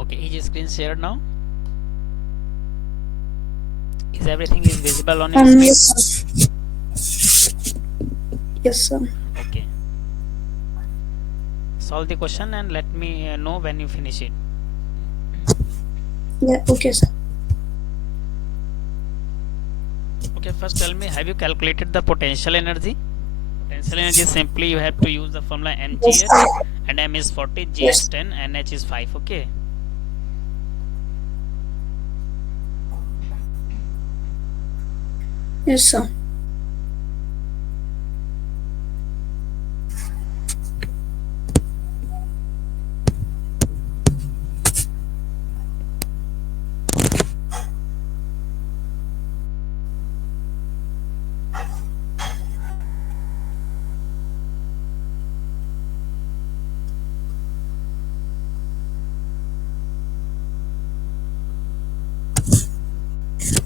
Okay, is screen shared now? Is everything is visible on your screen? Yes, sir. Yes, sir. Okay. Solve the question and let me know when you finish it. Yeah, okay, sir. Okay, first tell me, have you calculated the potential energy? Potential energy, simply you have to use the formula Yes, mgh, sir. and m is 40, g is Yes, 10, and h is 5. Okay. yes, sir.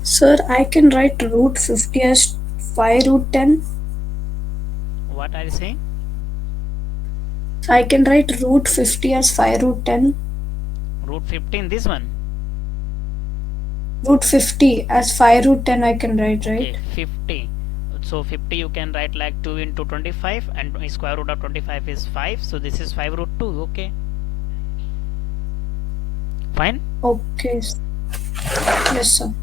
Sir, I can write root 50 as 5 root 10. What are you saying? I can write root 50 as 5 root 10. Root 15, this one. Root 50 as 5 root 10 I can write, Okay, right? 50. So 50 you can write like 2 into 25, and square root of 25 is 5. So this is 5 root 2. Okay, fine. Okay. Yes, sir.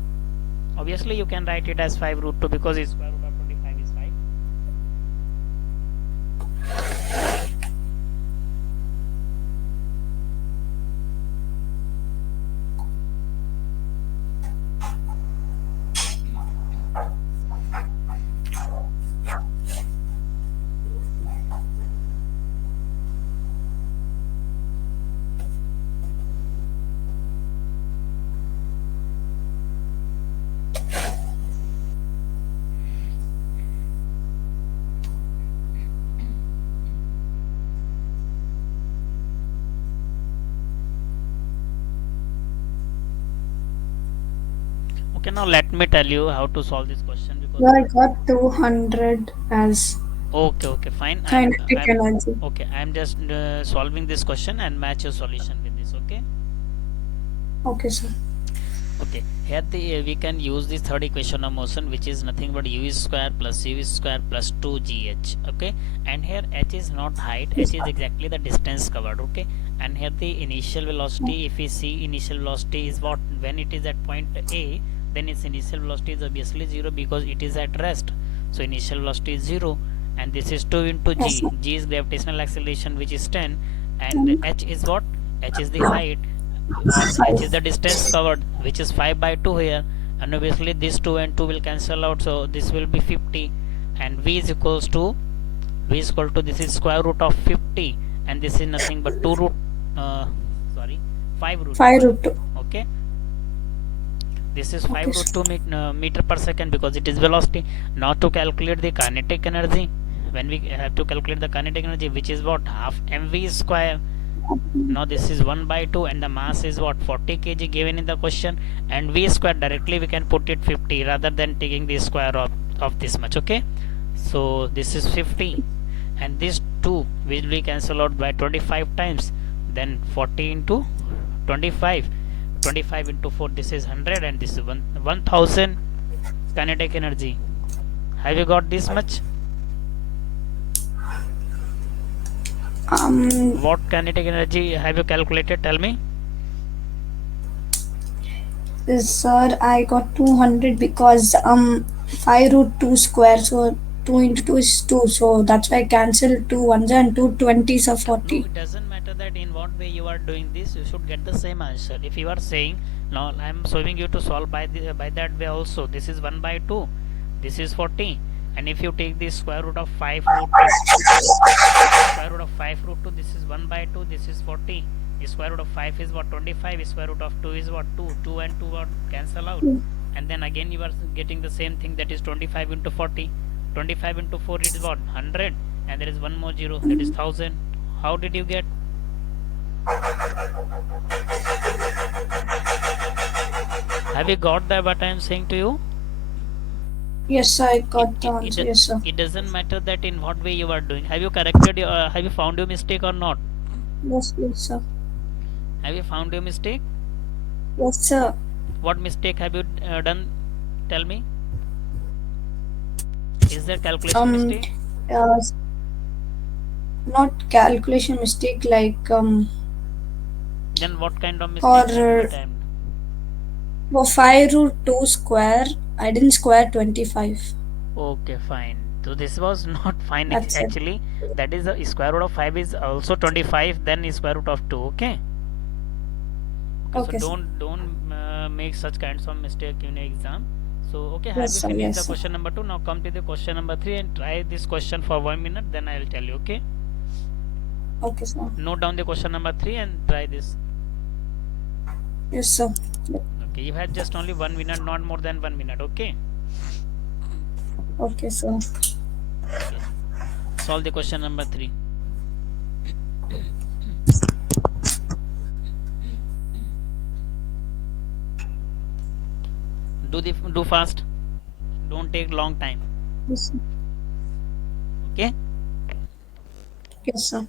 Obviously you can write it as 5 root 2 because square root of 25 is 5. Okay, now let me tell you how to solve this question because Yeah, I got 200 as okay, fine. kinetic I'm energy. okay. I'm just solving this question and match your solution with this. Okay. Okay, sir. Okay, here we can use the third equation of motion, which is nothing but u square plus u square plus 2gh. Okay, and here h is not height, h is exactly the distance covered. Okay, and here the initial velocity, if we see initial velocity is what, when it is at point A, then its initial velocity is obviously 0 because it is at rest. So initial velocity is 0, and this is 2 into Yes, g. sir. G is gravitational acceleration, which is 10, and h is what? H is the height, or h is the 5. distance covered, which is 5 by 2 here, and obviously this 2 and 2 will cancel out, so this will be 50, and v is equal to, this is square root of 50, and this is nothing but 2 root uh, sorry 5 root 2. 5 root 2. Okay, this is 5 Okay, root sir. 2 meter per second because it is velocity. Now to calculate the kinetic energy, when we have to calculate the kinetic energy, which is what, half mv square. Now this is 1 by 2, and the mass is what, 40 kg given in the question, and v square directly we can put it 50 rather than taking the square of this much. Okay, so this is 50, and this 2 will be cancelled out by 25 times, then 40 into 25, 25 into 4, this is 100, and this is 1000 kinetic energy. Have you got this much? Um, What kinetic energy have you calculated, tell me? Sir, I got 200 because 5 root 2 square, so 2 into 2 is 2, so that's why I cancelled 2 ones and 2 20s are No, 40. it doesn't matter that in what way you are doing this, you should get the same answer. If you are saying, now I am showing you to solve by that way also, this is 1 by 2, this is 40, and if you take the square root of 5 root 2, square root of 5 root 2, this is 1 by 2, this is 40. The square root of 5 is what, 25, square root of 2 is what, 2, 2 and 2 are cancel out, and then again you are getting the same thing, that is 25 into 40, 25 into 4 is what, 100, and there is one more zero, that is 1000. How did you get? Have you got that what I am saying to you? Yes, I it got the it, answer. it, Yes, sir. it doesn't matter that in what way you are doing. Have you corrected your have you found your mistake or not? Yes, yes, sir. Have you found your mistake? Yes, sir. What mistake have you done? Tell me. Is there calculation Um, mistake? uh, not calculation mistake like Then what kind of mistake have you for attempted? 5 root 2 square, I didn't square 25. Okay, fine. So this was not fine That's it. actually. That is the square root of 5 is also 25. Then square root of 2. Okay. Okay. So Okay, sir. don't make such kinds of mistake in your exam. So okay, have Yes, you sir. finished Yes, the sir. question number 2? Now come to the question number 3 and try this question for 1 minute. Then I will tell you. Okay. Okay, sir. Note down the question number 3 and try this. Yes, sir. Okay. You have just only 1 minute, not more than 1 minute. Okay. Okay, sir. Okay. Solve the question number 3. Do fast. Don't take long time. Yes, sir. Okay. Yes, sir.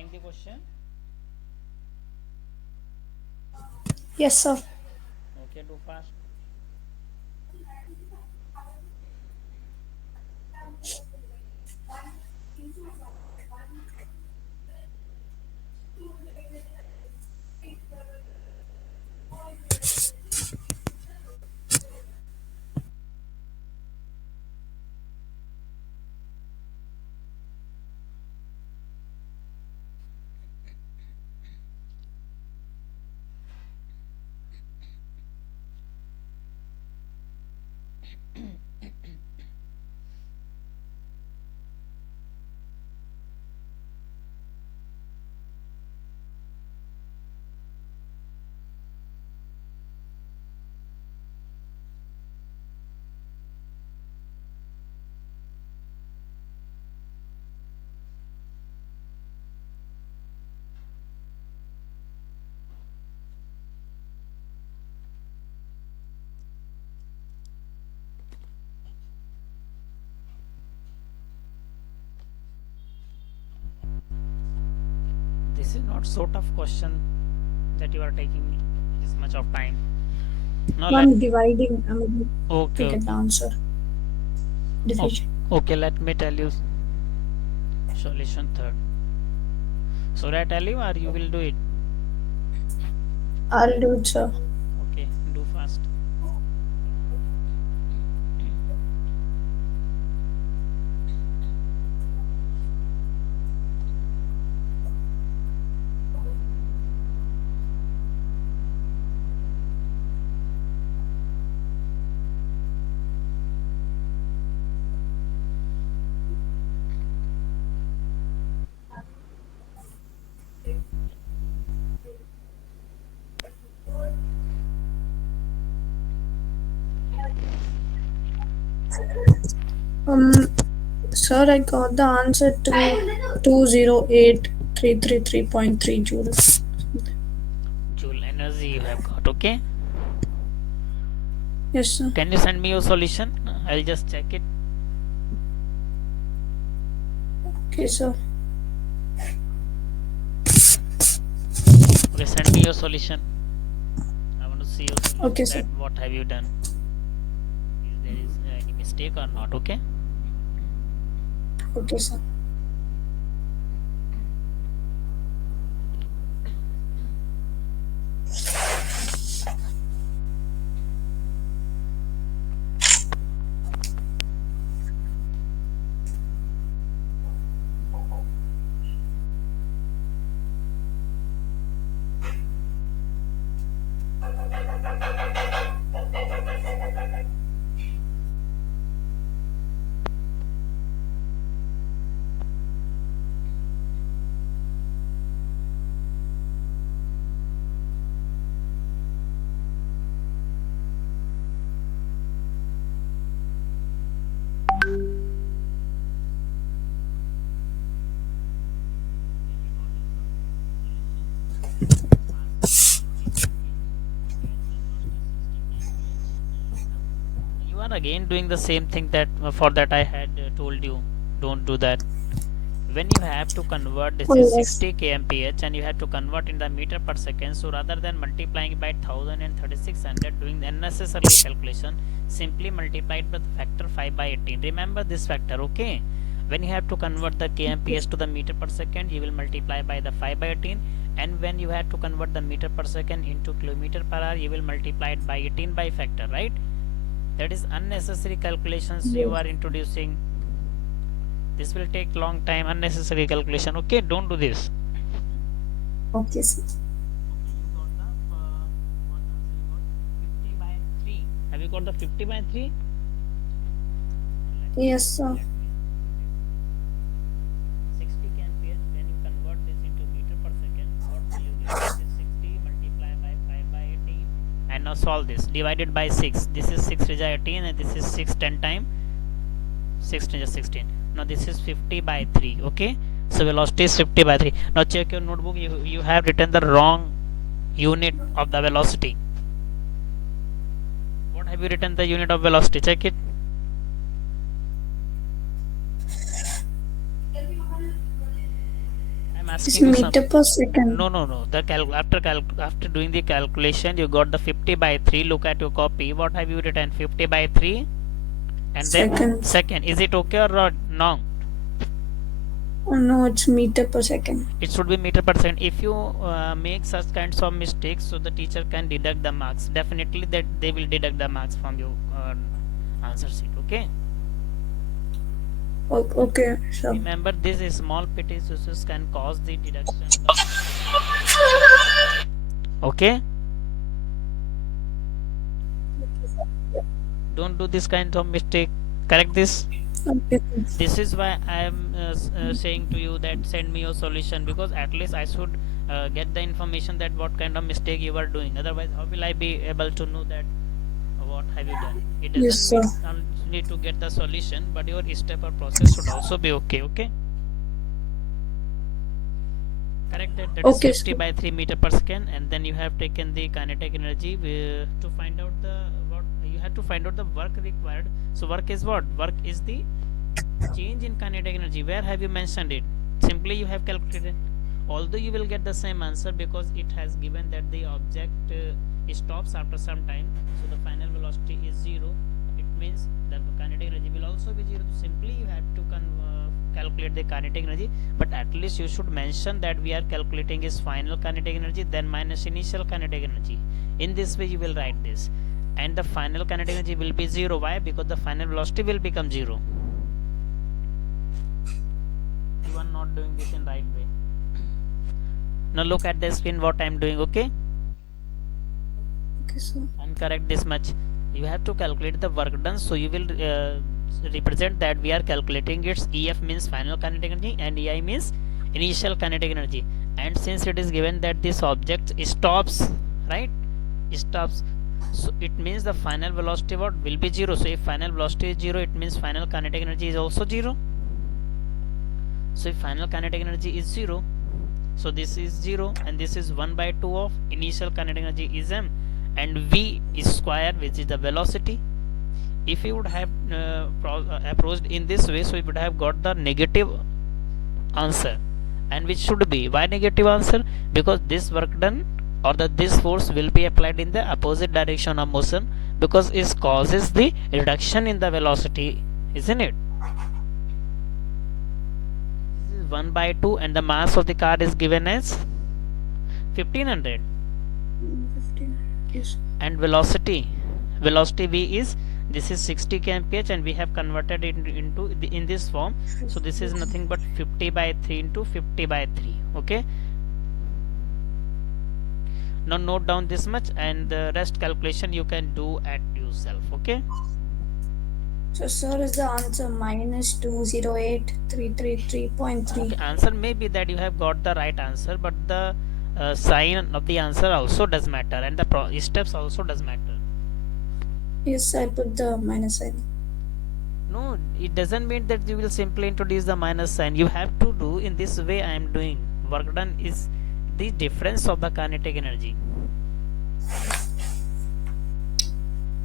multiplying the question? Yes, sir. Okay, do fast. This is not so tough question that you are taking this much of time. Now let I'm dividing. I'm able okay to get the okay answer. Division. okay. Let me tell you solution third. Should I tell you or you will do it? I'll do it, sir. Okay, do fast. Um, Sir, I got the answer to 208333.3 joules. Joule energy you have got. Okay. Yes, sir. Can you send me your solution? I'll just check it. Okay, sir. Okay, send me your solution. I want to see your Okay, solution. sir. That what have you done? Is there is any mistake or not? Okay. Okay, sir. You are again doing the same thing that for that I had told you. Don't do that. When you have to convert, this Oh, is yes. 60 kmph and you have to convert in the meter per second. So rather than multiplying by 1000 and 3600 doing the unnecessary calculation, simply multiply it with factor 5 by 18. Remember this factor, okay? When you have to convert the kmph to the meter per second, you will multiply by the 5 by 18, and when you have to convert the meter per second into kilometer per hour, you will multiply it by 18 by factor, right? That is unnecessary calculations you Yes. are introducing. This will take long time, unnecessary calculation. Okay, don't do this. Okay, sir. Okay, you got the what answer you got? 50 by 3. Have you got the 50 by 3? Yes, sir. Let me 60 kmph. When you convert this into meter per second, what will you get? This is 60 multiplied by 5 by 18. And now solve this. Divided by 6. This is 6 to 18 and this is 6 10 time. 6 to 16. Now this is 50 by 3. Okay. So velocity is 50 by 3. Now check your notebook. You have written the wrong unit of the velocity. What have you written the unit of velocity? Check it. I'm It's asking you some. meter per second. No. After doing the calculation, you got the 50 by 3. Look at your copy. What have you written? 50 by 3, and then Seconds. second. Is it okay or not? No. Oh no, it's meter per second. It should be meter per second. If you make such kinds of mistakes, so the teacher can deduct the marks. Definitely, that they will deduct the marks from your answer sheet. Okay. Okay, sure. Remember, these small petty issues can cause the deduction. Okay. Don't do this kind of mistake. Correct this. Okay. This is why I am saying to you that send me your solution, because at least I should get the information that what kind of mistake you are doing. Otherwise, how will I be able to know that what have you done? It Yes, doesn't sir. mean only to get the solution, but your step or process should also be okay. Okay. Correct that. That is Okay, 50 sir. by 3 meter per second, and then you have taken the kinetic energy to find out the what you have to find out the work required. So work is what? Work is the change in kinetic energy. Where have you mentioned it? Simply you have calculated. Although you will get the same answer because it has given that the object stops after some time, so the final velocity is 0. It means the kinetic energy will also be 0. So simply you have to calculate the kinetic energy, but at least you should mention that we are calculating is final kinetic energy then minus initial kinetic energy. In this way you will write this, and the final kinetic energy will be 0. Why? Because the final velocity will become 0. You are not doing this in right way. Now look at the screen what I am doing. Okay. Okay, sir. And correct this much. You have to calculate the work done, so you will represent that we are calculating its EF means final kinetic energy and EI means initial kinetic energy. And since it is given that this object stops, right, stops, so it means the final velocity what will be 0. So if final velocity is 0, it means final kinetic energy is also 0. So if final kinetic energy is 0, so this is 0 and this is 1 by 2 of initial kinetic energy is m, and v is square, which is the velocity. If you would have approached in this way, so you would have got the negative answer, and which should be, why negative answer? Because this work done or this force will be applied in the opposite direction of motion, because it causes the reduction in the velocity, isn't it? This is 1 by 2 and the mass of the car is given as 1500, 15. Yes. and velocity v is, this is 60 kmph, and we have converted it into in this form, so this is nothing but 50 by 3 into 50 by 3. Okay. Now note down this much, and the rest calculation you can do at yourself. Okay. So, sir, is the answer minus 208,333.3? Okay, answer may be that you have got the right answer, but the sign of the answer also does matter, and the steps also does matter. Yes, I put the minus sign. No, it doesn't mean that you will simply introduce the minus sign. You have to do in this way I am doing. Work done is the difference of the kinetic energy.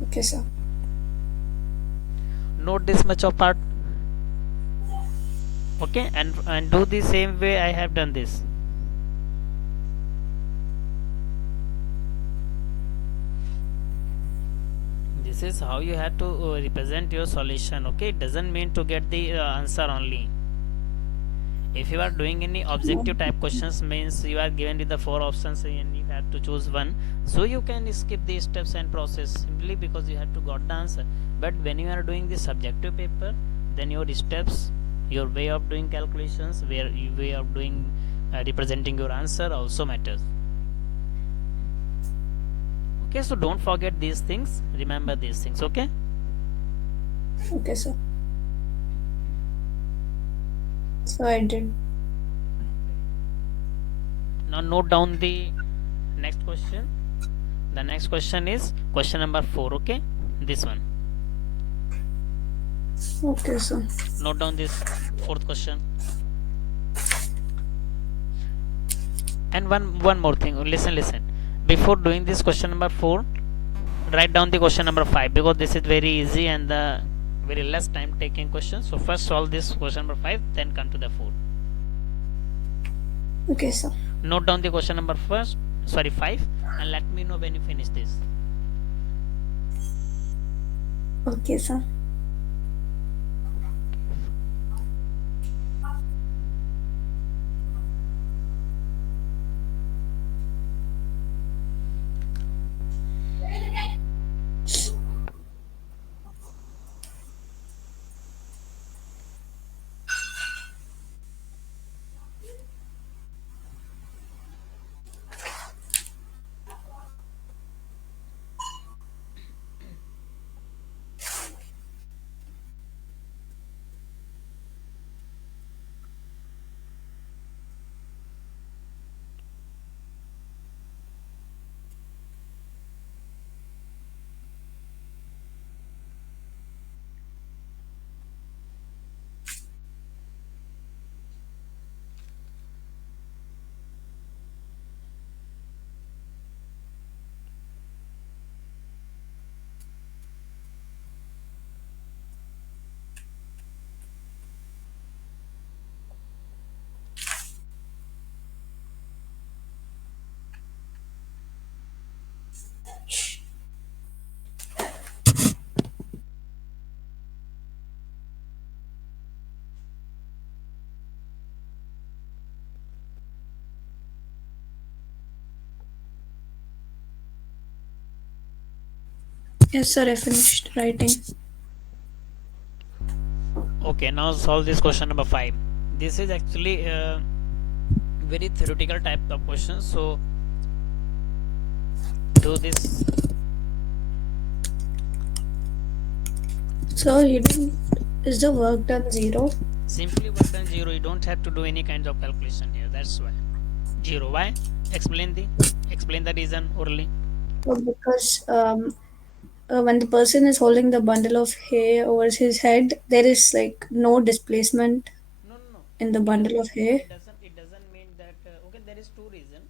Okay, sir. Note this much of part. Okay, and do the same way I have done this. This is how you have to represent your solution. Okay, it doesn't mean to get the answer only. If you are doing any objective type questions, means you are given with the 4 options and you have to choose one, so you can skip the steps and process simply because you have to got the answer. But when you are doing the subjective paper, then your steps, your way of doing calculations, where your way of doing representing your answer also matters. Okay, so don't forget these things, remember these things. Okay. Okay, sir. So I did. Now note down the next question. The next question is question number 4. Okay, this one. Okay, sir. Note down this fourth question. And one more thing. Listen. Before doing this question number 4, write down the question number 5, because this is very easy and the very less time taking question. So first solve this question number 5, then come to the 4. Okay, sir. Note down the question number first, sorry 5, and let me know when you finish this. Okay, sir. Yes, sir. I finished writing. Okay, now solve this question number 5. This is actually a very theoretical type of question, so do this. Sir, you didn't. Is the work done zero? Simply work done 0, you don't have to do any kind of calculation here, that's why 0. Why? Explain the reason orally. So because when the person is holding the bundle of hay over his head, there is like no displacement No, no, no. in the It bundle of hay, it doesn't mean that okay, there is two reason,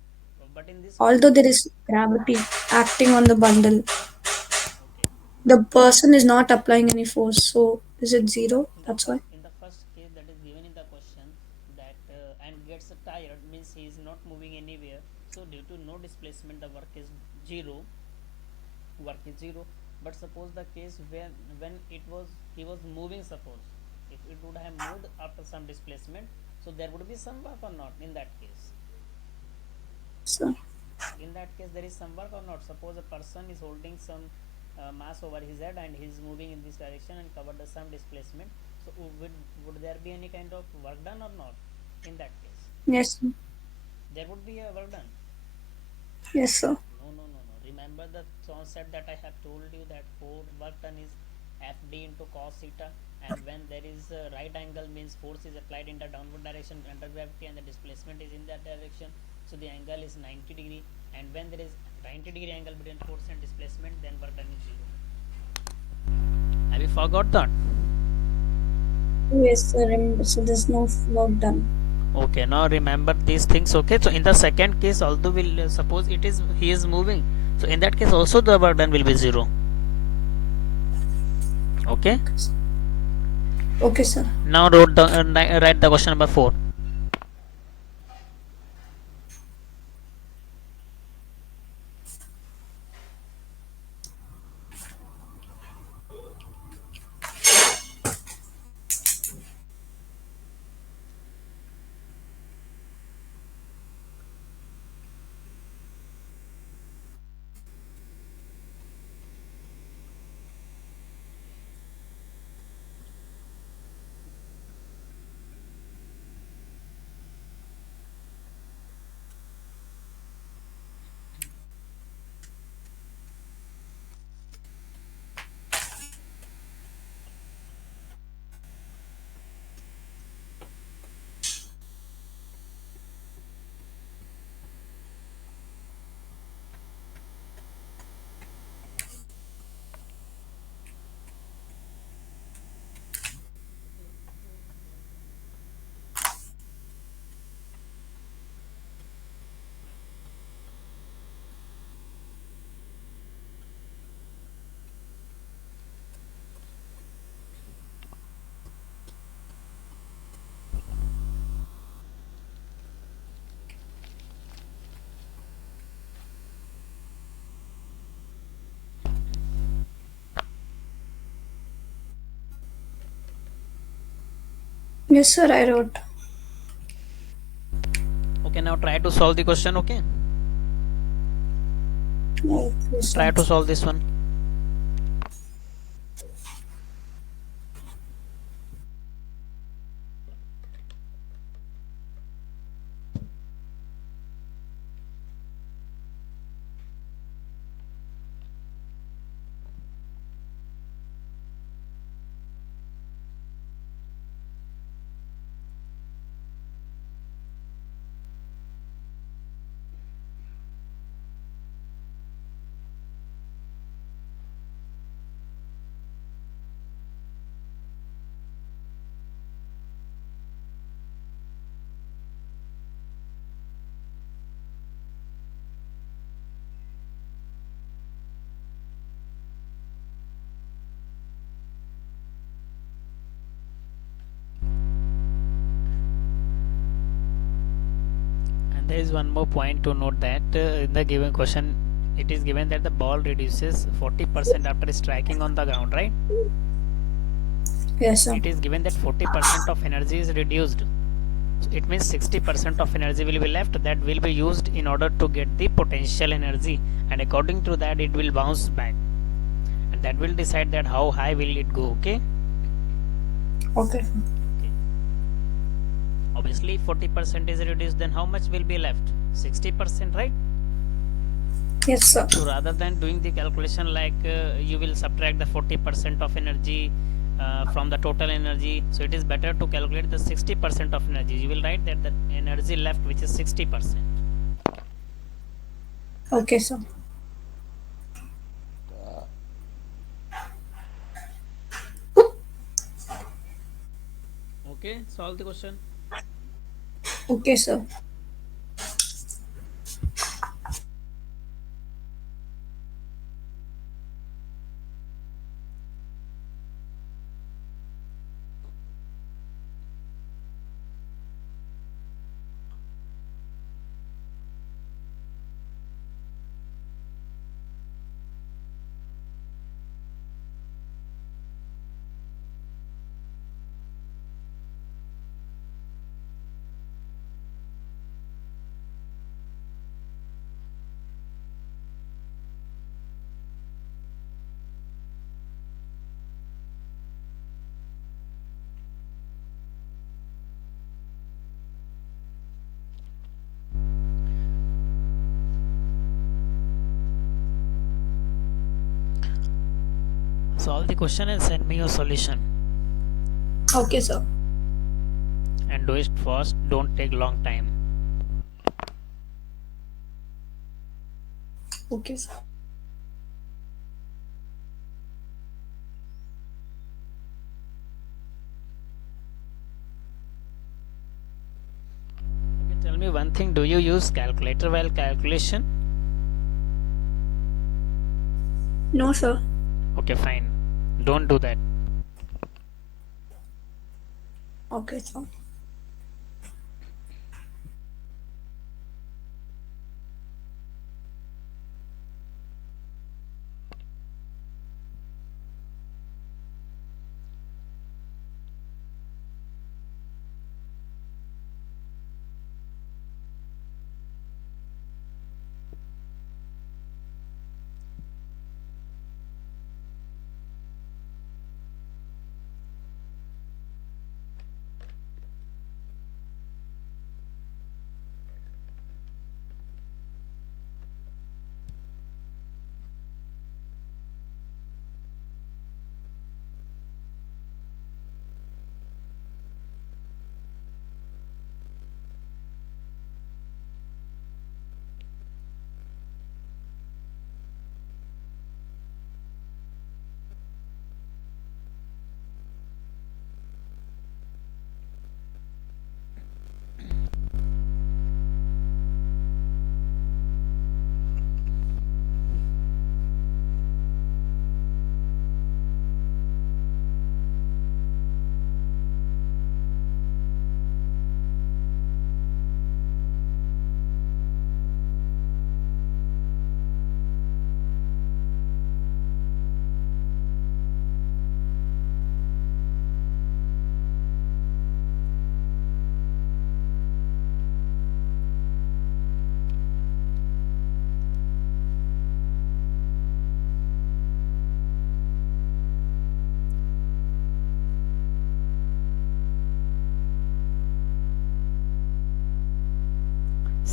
but in this case although there is gravity acting on the bundle. okay, The person is not applying any force, so is it in the zero? in the That's why. first in the first case that is given in the question, that and gets tired means he is not moving anywhere, so due to no displacement the work is zero. But suppose the case when it was he was moving, suppose if it would have moved after some displacement, so there would be some work or not in that case. So In that case there is some work or not. Suppose a person is holding some mass over his head and he is moving in this direction and covered the some displacement, so would there be any kind of work done or not? In that case yes, sir. there would be a work done. Yes, sir. No, no, no, no. Remember the concept that I have told you, that for work done is FD into cos theta, and when there is a right angle means force is applied in the downward direction under gravity and the displacement is in that direction. So the angle is 90 degree, and when there is 90-degree angle between force and displacement, then work done is zero. Have you forgot that? Yes, sir. Remember, so there's no work done. Okay, now remember these things. Okay, so in the second case, although we'll suppose it is he is moving, so in that case also the work done will be zero. Okay. Okay, sir. Okay, sir. Now write the question number 4. Yes, sir, I wrote. Okay, now try to solve the question. Okay, Okay, sir. try to solve this one. And there is one more point to note that in the given question, it is given that the ball reduces 40% after striking on the ground, right? Yes, sir. It is given that 40% of energy is reduced. So it means 60% of energy will be left that will be used in order to get the potential energy, and according to that, it will bounce back, and that will decide that how high will it go. Okay. Okay. Okay. Obviously, 40% is reduced, then how much will be left? 60%, right? Yes, sir. So rather than doing the calculation like you will subtract the 40% of energy from the total energy, so it is better to calculate the 60% of energy. You will write that the energy left, which is 60%. Okay, sir. Okay, solve the question. Okay, sir. Solve the question and send me your solution. Okay, sir. And do it fast. Don't take long time. Okay, sir. Okay, tell me one thing. Do you use calculator while calculation? No, sir. Okay, fine. Don't do that. Okay, sir.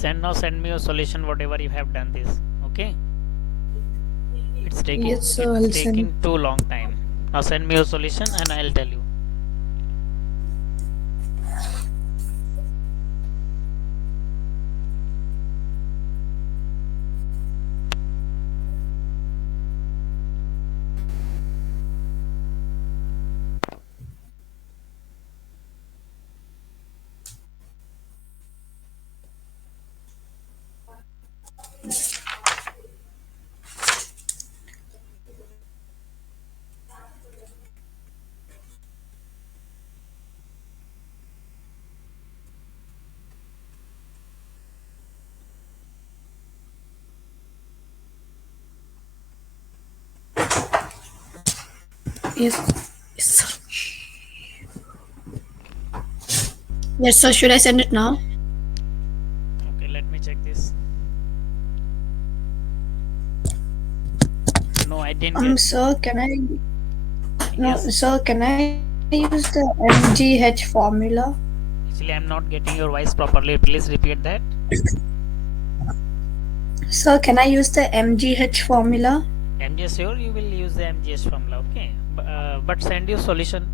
Send me your solution whatever you have done this. Okay, it's taking Yes, sir. it's I'll send. taking too long time. Now send me your solution and I'll tell you. Yes. Yes, sir. Yes, sir. Should I send it now? Okay, let me check this. No, I didn't get. Sir, can I? No, Yes, sir. Can I use the MGH formula? actually I'm not getting your voice properly. Please repeat that. Sir, can I use the MGH formula? MGS, sure, you will use the MGS formula. Okay, but send you solution.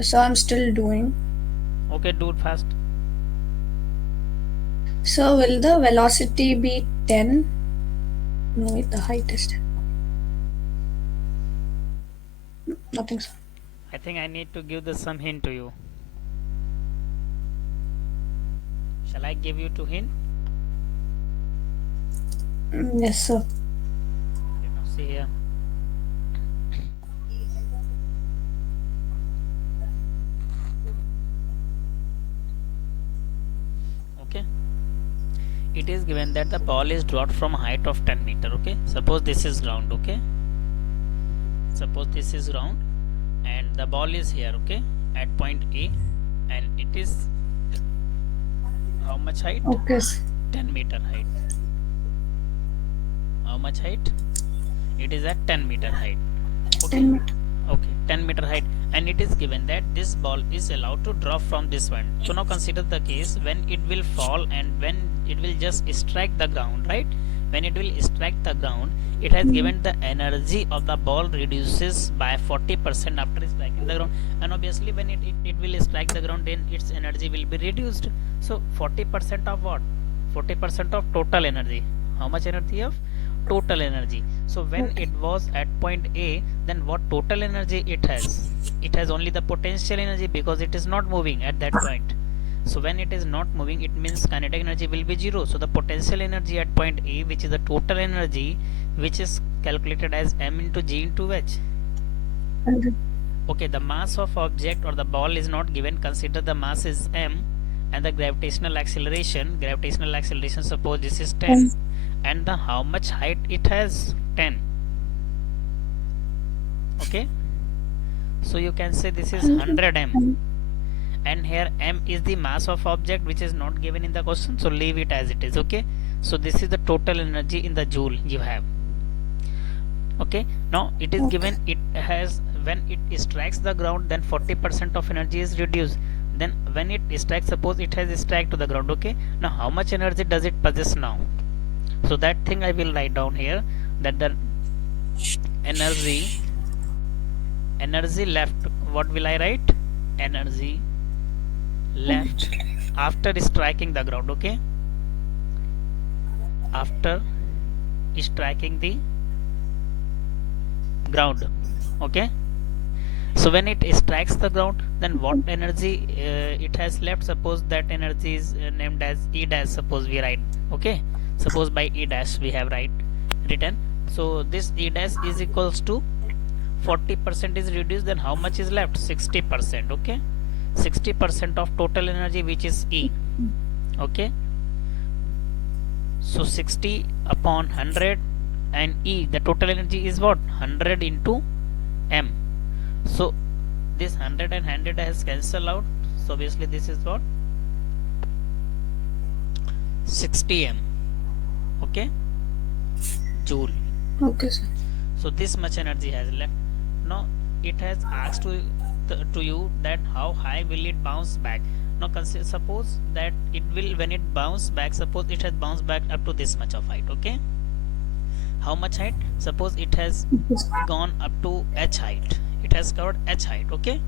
So I'm still doing. Okay, do it fast. So will the velocity be 10? No, wait, the height is 10. Nothing, sir. I think I need to give the some hint to you. Shall I give you two hint? Yes, sir. Okay, now see here. Okay, it is given that the ball is dropped from a height of 10 meter. Okay, suppose this is ground. Okay, suppose this is ground and the ball is here. Okay, at point A, and it is how much height? Okay, sir. 10 meter height. How much height? It is at 10 meter height. Okay, 10 meter. okay, 10 meter height, and it is given that this ball is allowed to drop from this point. So now consider the case when it will fall and when it will just strike the ground, right? When it will strike the ground, it has given the energy of the ball reduces by 40% after striking the ground, and obviously when it will strike the ground, then its energy will be reduced. So 40% of what? 40% of total energy. How much energy of total energy? So when Okay. it was at point A, then what total energy it has? It has only the potential energy because it is not moving at that point. So when it is not moving, it means kinetic energy will be zero. So the potential energy at point A, which is the total energy, which is calculated as m into g into h. 100. Okay, the mass of object or the ball is not given. Consider the mass is m, and the gravitational acceleration, suppose this is 10, 10. and the how much height it has? 10. Okay, so you can say this is 100 m, and here m is the mass of object, which is not given in the question, so leave it as it is. Okay, so this is the total energy in the joule you have. Okay, now it is Okay. given it has, when it strikes the ground, then 40% of energy is reduced. Then when it strikes, suppose it has struck to the ground. Okay, now how much energy does it possess now? So that thing I will write down here, that the energy left, what will I write? Energy left after striking the ground. Okay, after striking the ground. Okay, so when it strikes the ground, then what energy it has left? Suppose that energy is named as E dash, suppose we write. Okay, suppose by E dash we have written. So this E dash is equals to 40% is reduced, then how much is left? 60%. Okay, 60% of total energy, which is E. Okay, so 60 upon 100, and E, the total energy is what? 100 into m. So this 100 and 100 has cancelled out, so obviously this is what? 60 m. Okay, joule. Okay, sir. So this much energy has left. Now it has asked to to you that how high will it bounce back. Now consider, suppose that it will, when it bounce back, suppose it has bounced back up to this much of height. Okay, how much height? Suppose it has gone up to h height, it has covered h height. Okay,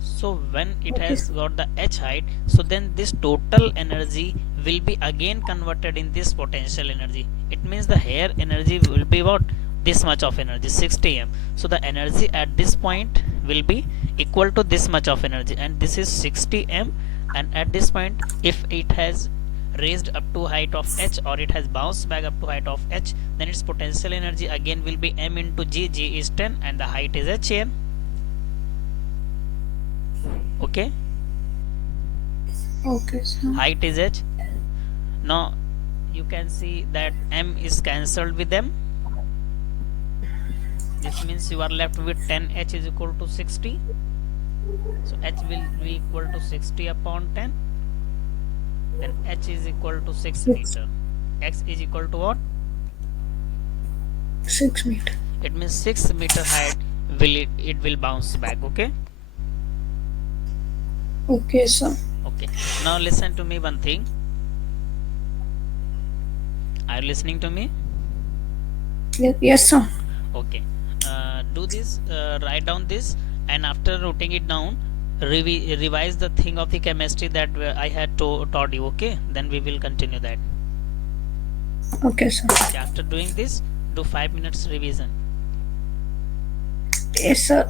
so when it Okay, has got the h height, so then this total energy will be again converted in this potential energy. It means the hair energy will be what? This much of energy, 60 m. So the energy at this point will be equal to this much of energy, and this is 60 m. And at this point, if it has raised up to height of h, or it has bounced back up to height of h, then its potential energy again will be m into g. G is 10 and the height is h here. Okay, okay, sir. height is h. Now you can see that m is cancelled with m. This means you are left with 10, h is equal to 60. So h will be equal to 60 upon 10. Then h is equal to 6 Yes, meter. X is equal to what? 6 meter. It means 6 meter height will it will bounce back. Okay. Okay, sir. Okay. Now listen to me one thing. Are you listening to me? Yes, sir. Okay. Do this. Write down this, and after writing it down, revise the thing of the chemistry that I had taught you. Okay. Then we will continue that. Okay, sir. Okay. After doing this, do 5 minutes revision. Yes, sir.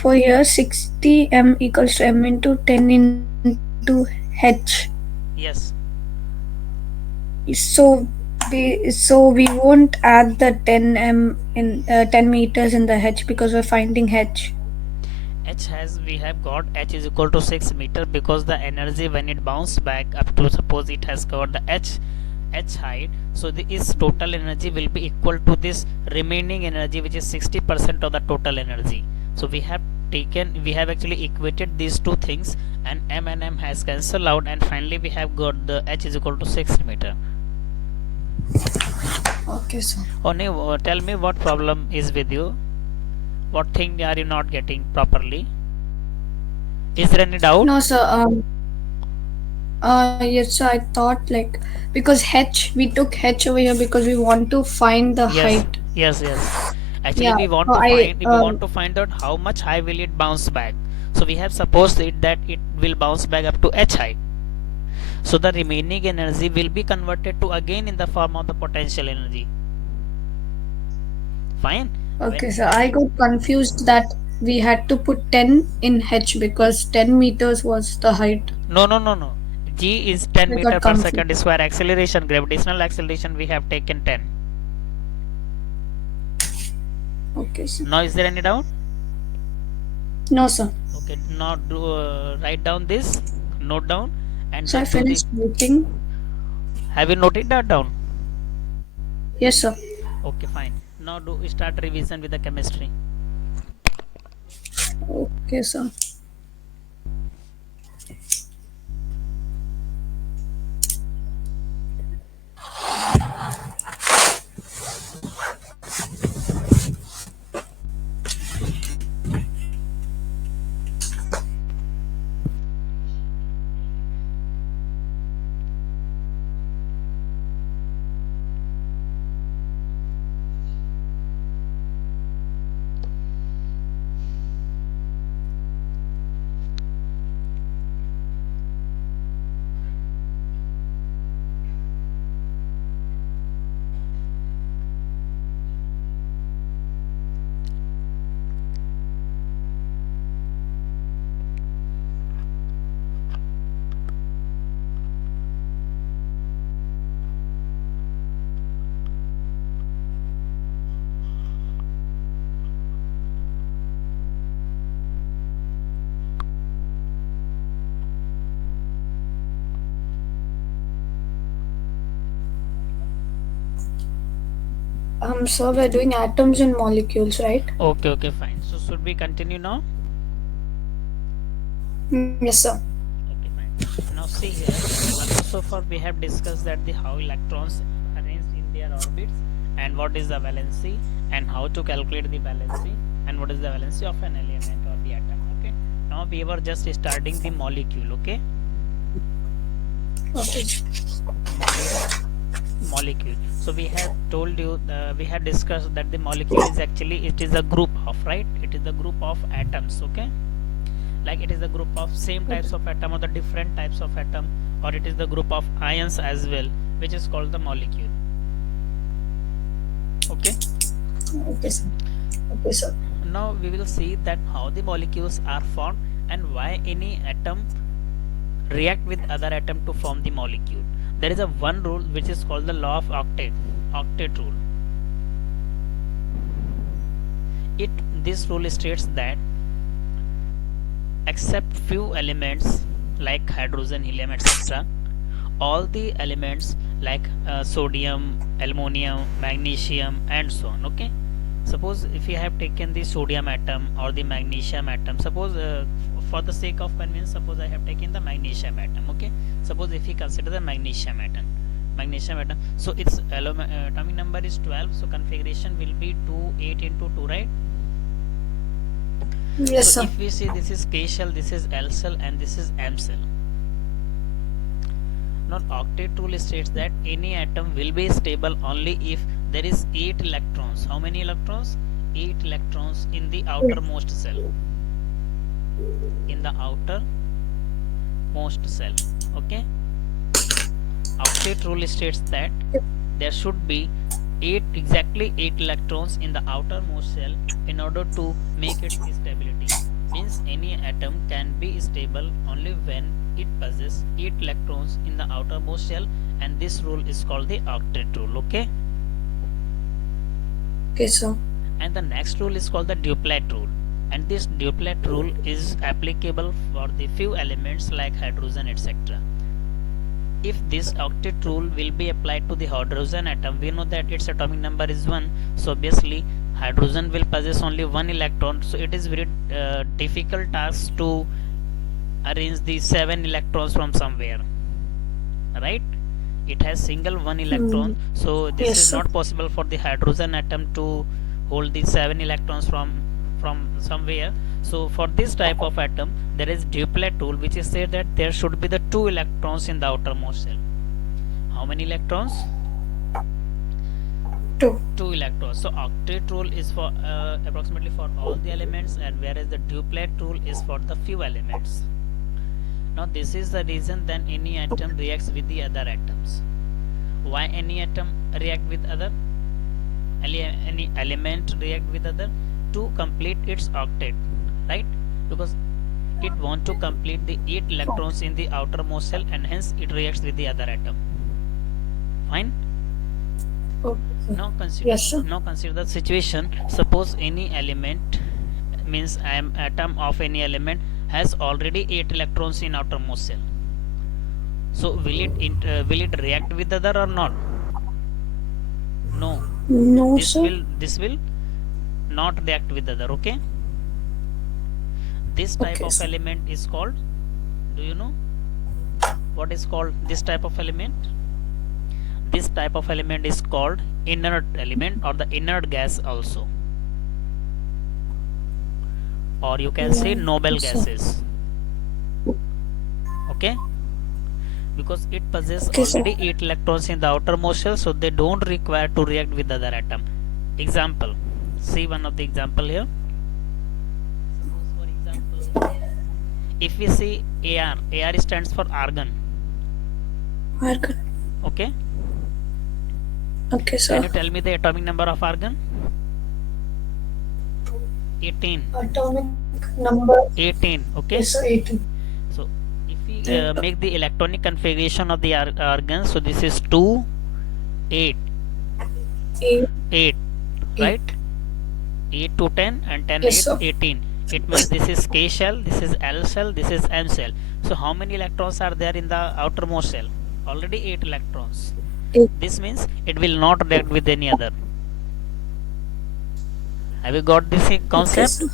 For here, 60 m equals to m into 10 into h. Yes. So we won't add the 10 m in 10 meters in the h because we're finding h. H has, we have got h is equal to 6 meter, because the energy when it bounced back up to, suppose it has covered the h height, so this total energy will be equal to this remaining energy, which is 60% of the total energy. So we have actually equated these two things, and m has cancelled out, and finally we have got the h is equal to 6 meter. Okay, sir. Only tell me what problem is with you. What thing are you not getting properly? Is there any doubt? No, sir. Yes, sir. I thought like because h we took h over here because we want to find the Yes, height. yes. Actually, Yeah. we want So to I find, we want to find out how much high will it bounce back. So we have supposed it that it will bounce back up to h height. So the remaining energy will be converted to again in the form of the potential energy. Fine. Okay, sir. When I got confused that we had to put 10 in h because 10 meters was the height. no. G is 10 I meter got per confused. second square. Acceleration, gravitational acceleration, we have taken 10. Okay, sir. Now is there any doubt? No, sir. Okay. Now do write down this, note down, and So I then do the. finished writing. Have you noted that down? Yes, sir. Okay, fine. Now do start revision with the chemistry. Okay, sir. So we're doing atoms and molecules, right? Okay, fine. So should we continue now? Yes, sir. Okay, fine. Now see here. So far we have discussed that the how electrons arranged in their orbits, and what is the valency, and how to calculate the valency, and what is the valency of an element or the atom. Okay. Now we were just starting the molecule. Okay, Okay. molecule. So we have told you, we have discussed that the molecule is actually, it is a group of, right, it is a group of atoms. Okay, like it is a group of same types of atom or the different types of atom, or it is the group of ions as well, which is called the molecule. Okay, Okay, sir. Okay, sir. now we will see that how the molecules are formed and why any atom react with other atom to form the molecule. There is a one rule which is called the law of octet rule. It This rule states that except few elements like hydrogen, helium, etc., all the elements like sodium, aluminum, magnesium, and so on. Okay, suppose if you have taken the sodium atom or the magnesium atom, suppose for the sake of convenience, suppose I have taken the magnesium atom. Okay, suppose if you consider the magnesium atom, so its atomic number is 12, so configuration will be 2 8 into 2, right? Yes, So sir. if we see, this is K shell, this is L cell, and this is M cell. Now octet rule states that any atom will be stable only if there is 8 electrons. How many electrons? 8 electrons in the outermost cell. In the outermost cell. Okay. Octet rule states that there should be exactly 8 electrons in the outermost cell in order to make its stability. Means any atom can be stable only when it possesses 8 electrons in the outermost shell, and this rule is called the octet rule. Okay, Okay, sir. and the next rule is called the duplet rule, and this duplet rule is applicable for the few elements like hydrogen, etc. If this octet rule will be applied to the hydrogen atom, we know that its atomic number is 1, so obviously hydrogen will possess only 1 electron, so it is very difficult task to arrange the 7 electrons from somewhere, right? It has single 1 electron, so this Yes, is sir. not possible for the hydrogen atom to hold the 7 electrons from somewhere. So for this type of atom, there is duplet rule, which is said that there should be the 2 electrons in the outermost shell. How many electrons? 2. 2 electrons. So octet rule is for approximately for all the elements, and whereas the duplet rule is for the few elements. Now this is the reason then any atom reacts with the other atoms. Why any atom react with other? Any element react with other? To complete its octet, right? Because it want to complete the 8 electrons in the outermost shell, and hence it reacts with the other atom. Fine. Okay, sir. Now Yes, sir. consider the situation. Suppose any element, means atom of any element has already 8 electrons in outermost shell. So will it react with other or not? No. No, This sir. will not react with other. Okay. This type Okay, of sir. element is called. Do you know what is called this type of element? This type of element is called inert element, or the inert gas also, or you can say Yeah. noble Yes, sir. gases. Okay, because it possesses Okay, sir. already 8 electrons in the outermost shell, so they don't require to react with other atom. Example, see one of the example here. Suppose for example, if we see AR stands for argon. Argon. Okay, Okay, can sir. you tell me the atomic number of argon? 18. Atomic number. 18. Okay, Yes, sir. 18. so if we Yeah. make the electronic configuration of the argon, so this is 2 8 8. 8, 8. right? 8 to 10, and 10 Yes, 8 sir. 18. It means this is K shell, this is L shell, this is M shell. So how many electrons are there in the outermost shell? Already 8 electrons. 8. This means it will not react with any other. Have you got this Okay, concept? sir.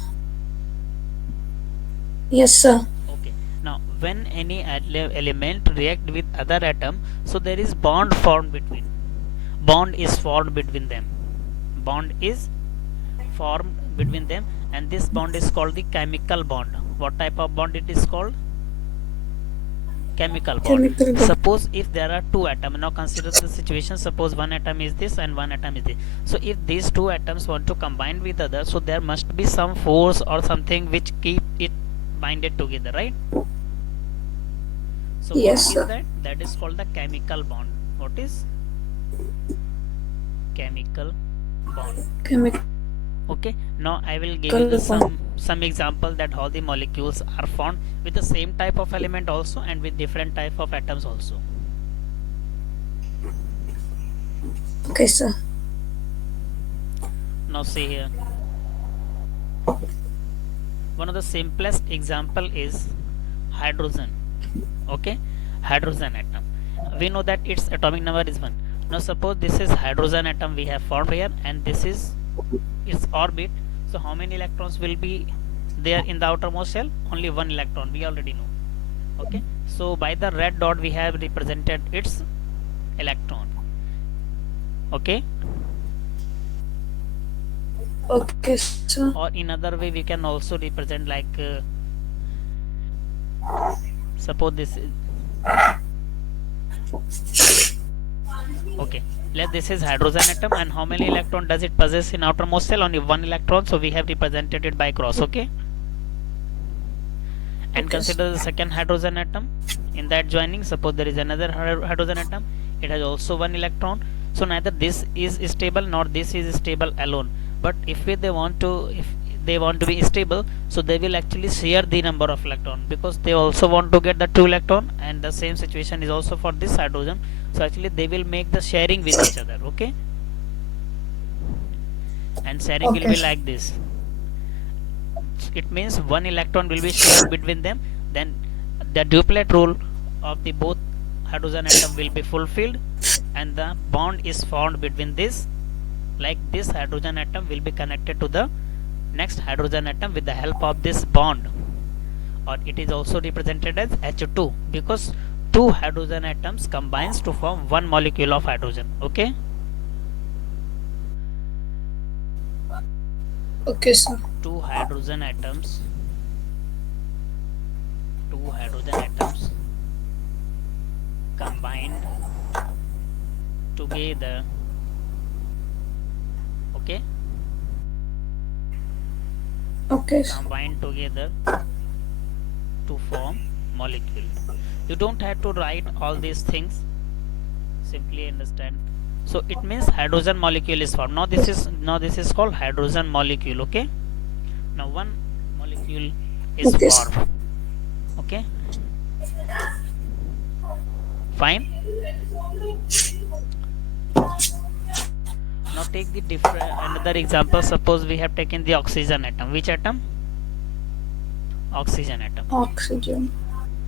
Yes, sir. Okay. Now when any element react with other atom, so there is bond formed between. Bond is formed between them. Bond is formed between them, and this bond is called the chemical bond. What type of bond it is called? Chemical bond. Chemical bond. Suppose if there are two atoms, now consider the situation, suppose one atom is this and one atom is this. So if these two atoms want to combine with other, so there must be some force or something which keep it binded together, right? So what Yes, is sir. that? That is called the chemical bond. What is chemical bond? Chemical Okay, now I will give you the bond. some example that how the molecules are formed with the same type of element also and with different type of atoms also. Okay, sir. Now see here, one of the simplest example is hydrogen. Okay, hydrogen atom, we know that its atomic number is 1. Now suppose this is hydrogen atom we have formed here and this is its orbit. So how many electrons will be there in the outermost shell? Only one electron, we already know. Okay, so by the red dot we have represented its electron. Okay, Okay, sir. or in other way we can also represent like suppose this is okay, let this is hydrogen atom and how many electron does it possess in outermost shell? Only one electron, so we have represented it by cross. Okay, and Okay, sir. consider the second hydrogen atom. In that joining, suppose there is another hydrogen atom, it has also one electron. So neither this is stable nor this is stable alone, but if if they want to be stable, so they will actually share the number of electron because they also want to get the two electron, and the same situation is also for this hydrogen. So actually they will make the sharing with each other. Okay, and sharing will Okay, be sir. like this. It means one electron will be shared between them, then the duplet rule of the both hydrogen atom will be fulfilled and the bond is formed between this. Like this hydrogen atom will be connected to the next hydrogen atom with the help of this bond, or it is also represented as H2 because two hydrogen atoms combines to form one molecule of hydrogen. Okay, Okay, sir. two hydrogen atoms, two hydrogen atoms combined together. Okay, Okay, sir. combined together to form molecule. You don't have to write all these things, simply understand. So it means hydrogen molecule is formed. Now this is called hydrogen molecule. Okay, now one molecule is Okay, sir. formed. Okay, fine. Now take the different another example. Suppose we have taken the oxygen atom. Which atom? Oxygen atom. Oxygen.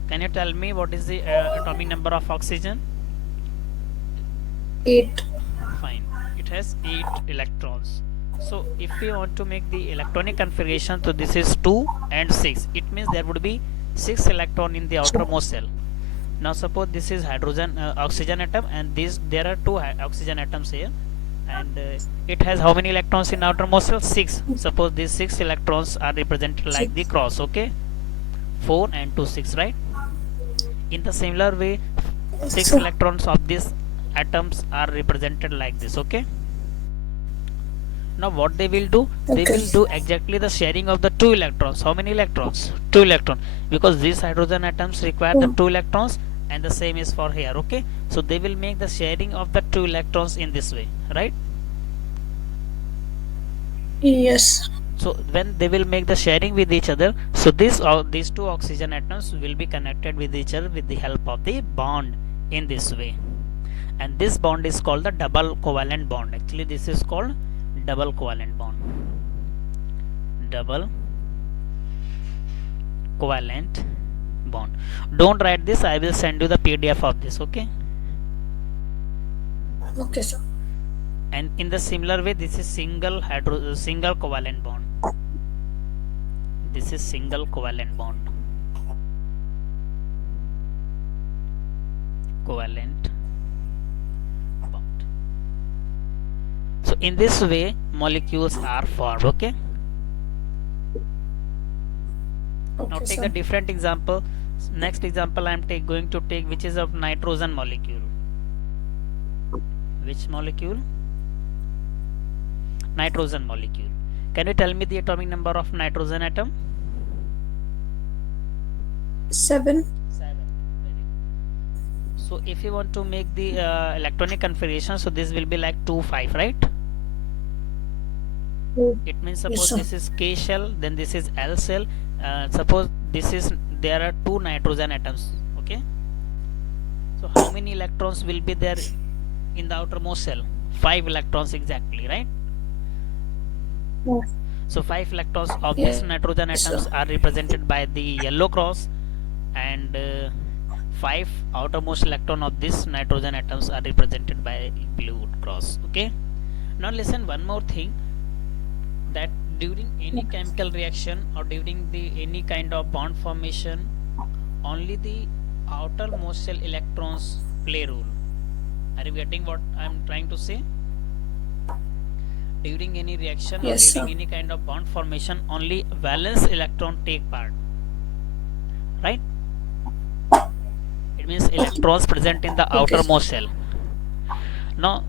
Can you tell me what is the atomic number of oxygen? 8. Fine, it has 8 electrons. So if we want to make the electronic configuration, so this is 2 and 6. It means there would be 6 electron in the outermost shell. Now suppose this is hydrogen oxygen atom and this there are two oxygen atoms here, and it has how many electrons in outermost shell? 6. Suppose these 6 electrons are represented like the 6. cross. Okay, 4 and 2 6, right? In the similar way, Yes, 6 sir. electrons of these atoms are represented like this. Okay, now what they will do, they Okay. will do exactly the sharing of the two electrons. How many electrons? Two electrons, because these hydrogen atoms require the Oh, two electrons, and the same is for here. Okay, so they will make the sharing of the two electrons in this way, right? yes. So when they will make the sharing with each other, so these two oxygen atoms will be connected with each other with the help of the bond in this way, and this bond is called the double covalent bond. Actually this is called double covalent bond. Double covalent bond. Don't write this, I will send you the PDF of this. Okay, Okay, sir. and in the similar way, this is single covalent bond. This is single covalent bond. Covalent bond. So in this way molecules are formed. Okay, Now Okay, take the sir. different example. Next example I am going to take, which is of nitrogen molecule. Which molecule? Nitrogen molecule. Can you tell me the atomic number of nitrogen atom? 7. 7. Very good. So if you want to make the electronic configuration, so this will be like 2 5, right? It means Yes, suppose sir. this is K shell, then this is L shell. Suppose this is, there are 2 nitrogen atoms. Okay, so how many electrons will be there in the outermost shell? 5 electrons exactly, right? Yes. So 5 electrons of Yes, these nitrogen sir. atoms are represented by the yellow cross, and 5 outermost electron of this nitrogen atoms are represented by blue cross. Okay, now listen one more thing, that during any chemical reaction or during the any kind of bond formation, only the outermost shell electrons play role. Are you getting what I am trying to say? During any reaction or Yes, during sir. any kind of bond formation, only valence electron take part, right? It means electrons present in the Okay, sir. outermost shell. Now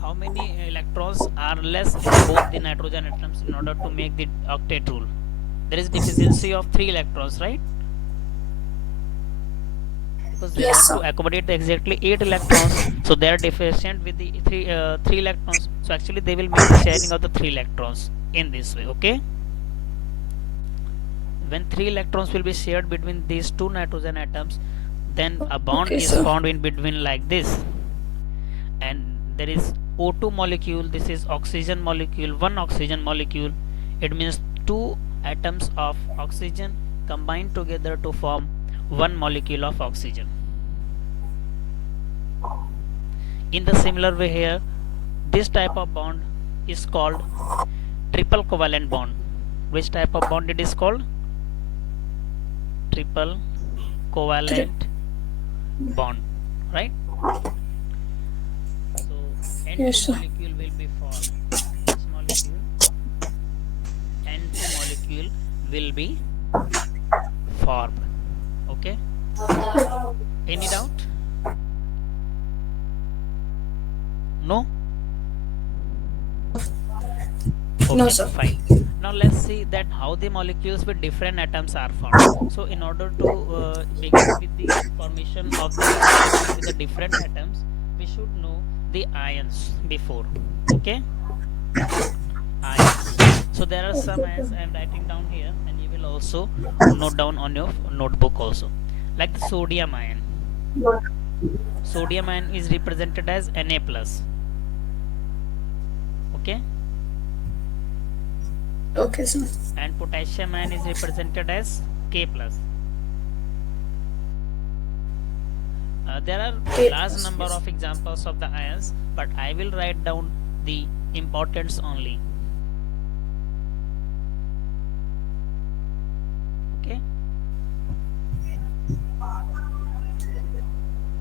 how many electrons are less in both the nitrogen atoms in order to make the octet rule? There is deficiency of 3 electrons, right? Because they Yes, want to sir. accommodate the exactly 8 electrons, so they are deficient with the 3 electrons, so actually they will make the sharing of the 3 electrons in this way. Okay, when 3 electrons will be shared between these two nitrogen atoms, then a bond Okay, is sir. formed in between like this, and there is O2 molecule, this is oxygen molecule, one oxygen molecule. It means two atoms of oxygen combine together to form one molecule of oxygen. In the similar way here, this type of bond is called triple covalent bond. Which type of bond it is called? Triple Trip. covalent bond, right? So Yes, N2 sir. molecule will be formed. Which molecule? N2 molecule will be formed. Okay, any doubt? No? No, Okay, sir. fine. Now let's see that how the molecules with different atoms are formed. So in order to begin with the formation of the molecule with the different atoms, we should know the ions before. Okay, ions. So there are some Okay, ions sir. I am writing down here, and you will also note down on your notebook also. Like the sodium ion. Sodium ion is represented as Na plus. Okay, Okay, sir. and potassium ion is represented as K plus. There are Okay. large number Yes. of examples of the ions, but I will write down the importance only. Okay,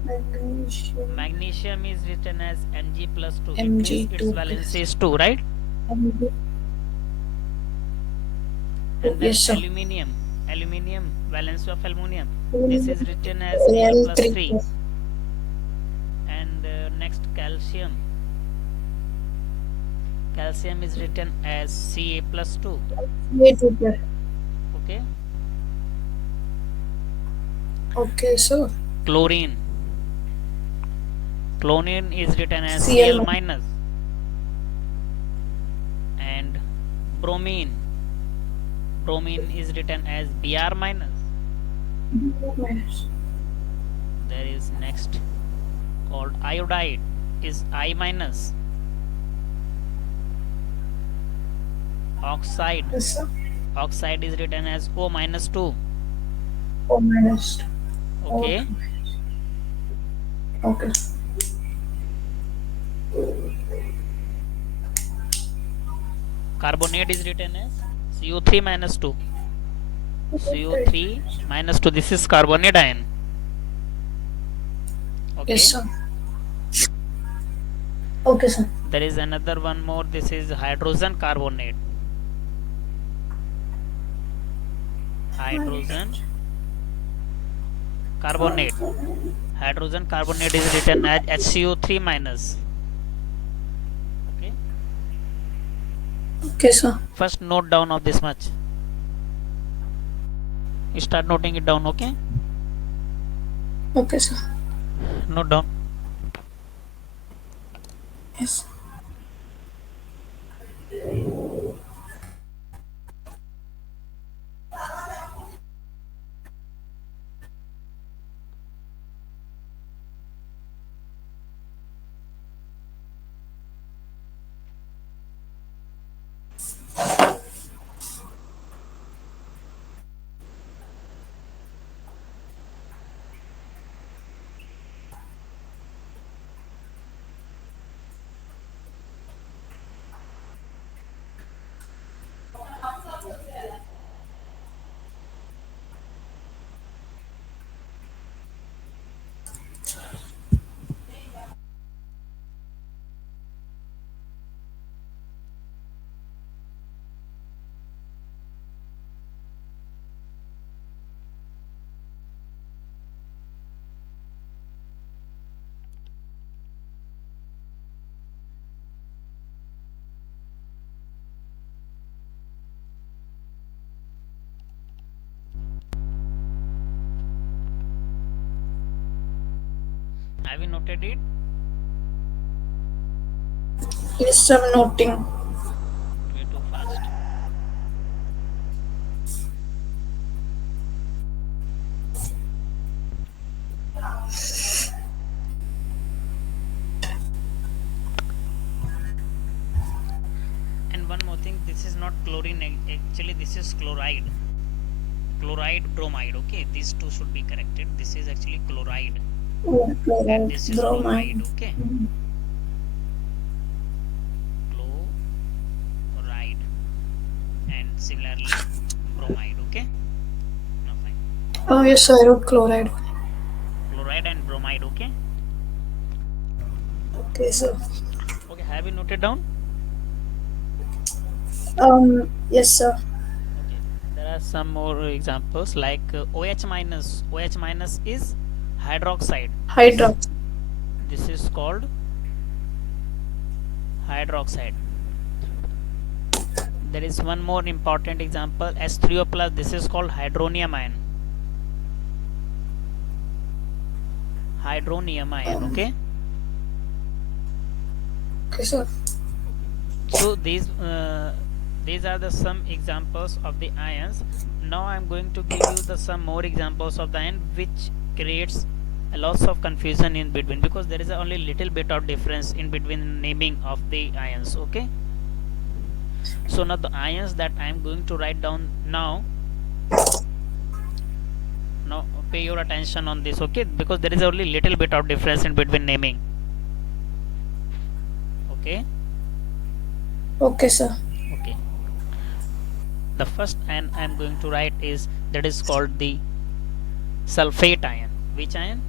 Magnesium. magnesium is written as Mg plus 2. It means its Mg2 valence plus. is 2, right? Mg. And then Yes, sir. aluminium, valence of aluminum. This is written as Al plus Al3 3. plus. And next calcium is written as Ca plus 2. A2 plus. Okay, Okay, sir. chlorine, chlorine is written as Cl Cl minus. And bromine, bromine is written as Br minus. minus. There is next called iodide is I minus. Oxide, Yes, sir. oxide is written as O minus 2. O minus. Okay, Okay. Okay. carbonate is written as CO3 minus 2. CO3 minus 2, this is carbonate ion. Yes, Okay, sir. Okay, sir. there is another one more, this is hydrogen carbonate. hydrogen carbonate. Hydrogen carbonate is written as HCO3 minus. Okay. Okay, sir. First note down of this much. You start noting it down. Okay. Okay, sir. Note down. Yes. Have you noted it? Yes, I'm noting. Way too fast. And one more thing, this is not chlorine. Actually, this is chloride. Chloride, bromide. Okay, these two should be corrected. This is actually chloride, Oh, and chloride, this is bromide. bromine. Okay, chloride, and similarly bromide. Okay, now fine. Oh, yes, sir. I wrote chloride. Chloride and bromide. Okay. Okay, sir. Okay, have you noted down? Yes, sir. Okay, there are some more examples like OH minus. OH minus is hydroxide. This Hydrox. this is called hydroxide. There is one more important example, H3O plus. This is called hydronium ion. Hydronium ion. Okay. Okay, sir. So these are the some examples of the ions. Now I am going to give you the some more examples of the ion which creates a lots of confusion in between, because there is only little bit of difference in between naming of the ions. Okay. So now the ions that I am going to write down now. Now pay your attention on this. Okay, because there is only little bit of difference in between naming. Okay. Okay, sir. Okay. The first ion I am going to write is that is called the sulfate ion. Which ion?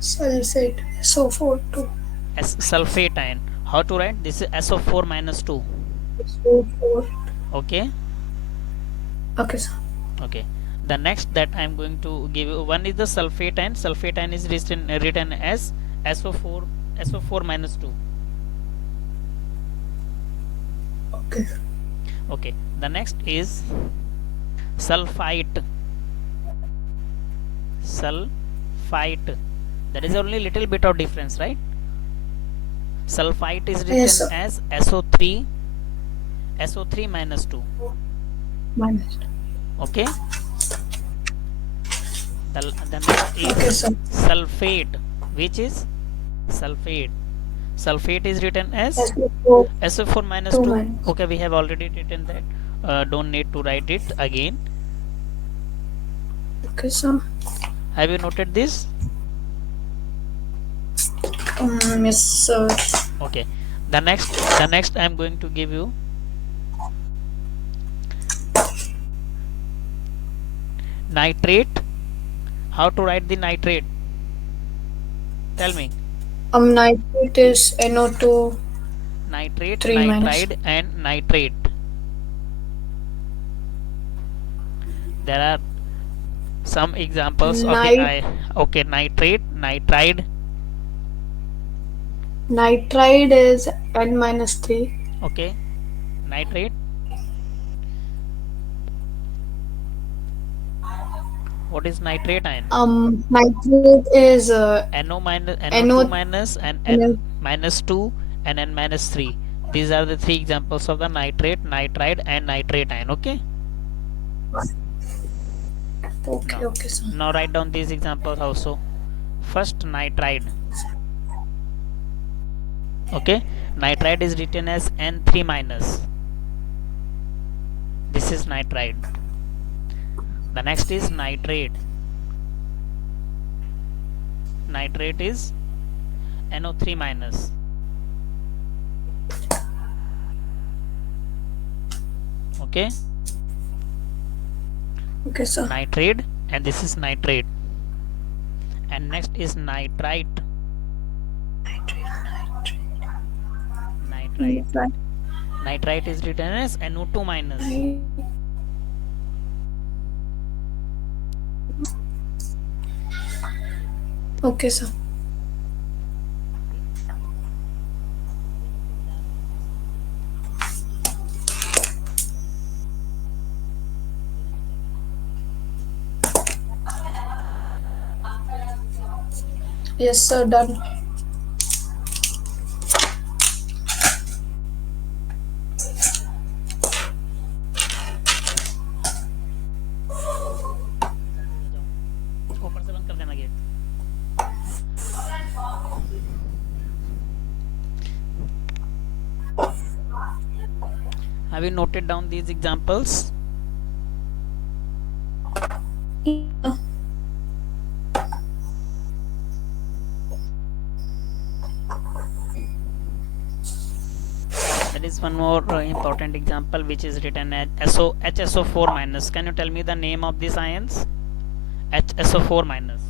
Sulfate. SO4 2. As sulfate ion. How to write? This is SO4 minus 2. SO4. Okay. Okay, sir. Okay. The next that I am going to give you, one is the sulfate ion. Sulfate ion is written as SO4 minus 2. Okay. Okay. The next is sulfite. Sulfite. There is only little bit of difference, right? Sulfite is Yes, written sir. as SO3 minus 2. Minus. Okay. The next Okay, is sir. sulfate, which is sulfate. Sulfate is written as SO4 SO4 minus 2 2. minus. Okay, we have already written that. Don't need to write it again. Okay, sir. Have you noted this? Yes, sir. Okay. The next I am going to give you nitrate. How to write the nitrate? Tell me. Nitrate is NO2 Nitrate, 3 minus. nitride, and nitrate. There are some examples of the Night I. Okay, nitrate, nitride. nitride is N minus 3. Okay, nitrate. What is nitrate ion? Nitrate is NO minus, NO2 NO. minus, and N minus 2 and N minus 3. These are the three examples of the nitrate, nitride, and nitrate ion. Okay. Okay, Now, okay, sir. now write down these examples also. First, nitride. Okay, nitride is written as N3 minus. This is nitride. The next is nitrate. Nitrate is NO3 minus. Okay, Okay, sir. nitrate, and this is nitrate. And next is nitrite. Nitrite. Nitrite. Nitrite is written as NO2 minus. Okay, sir. Yes, sir. Done. ऊपर से बंद कर देना gate. Have you noted down these examples? Yeah. There is one more important example which is written as HSO4 minus. Can you tell me the name of these ions? HSO4 minus.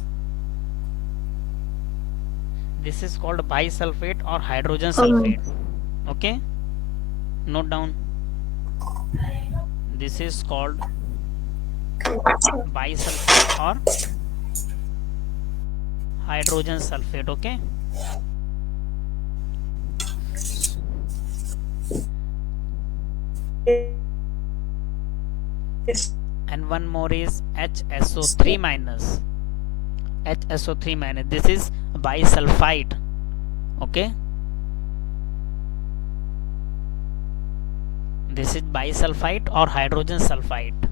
This is called bisulfate or hydrogen sulfate. Okay, note down. This is called bisulfate or hydrogen sulfate. Okay, Yes. and one more is HSO3 minus. HSO3 minus. This is bisulfite. Okay, this is bisulfite or hydrogen sulfite.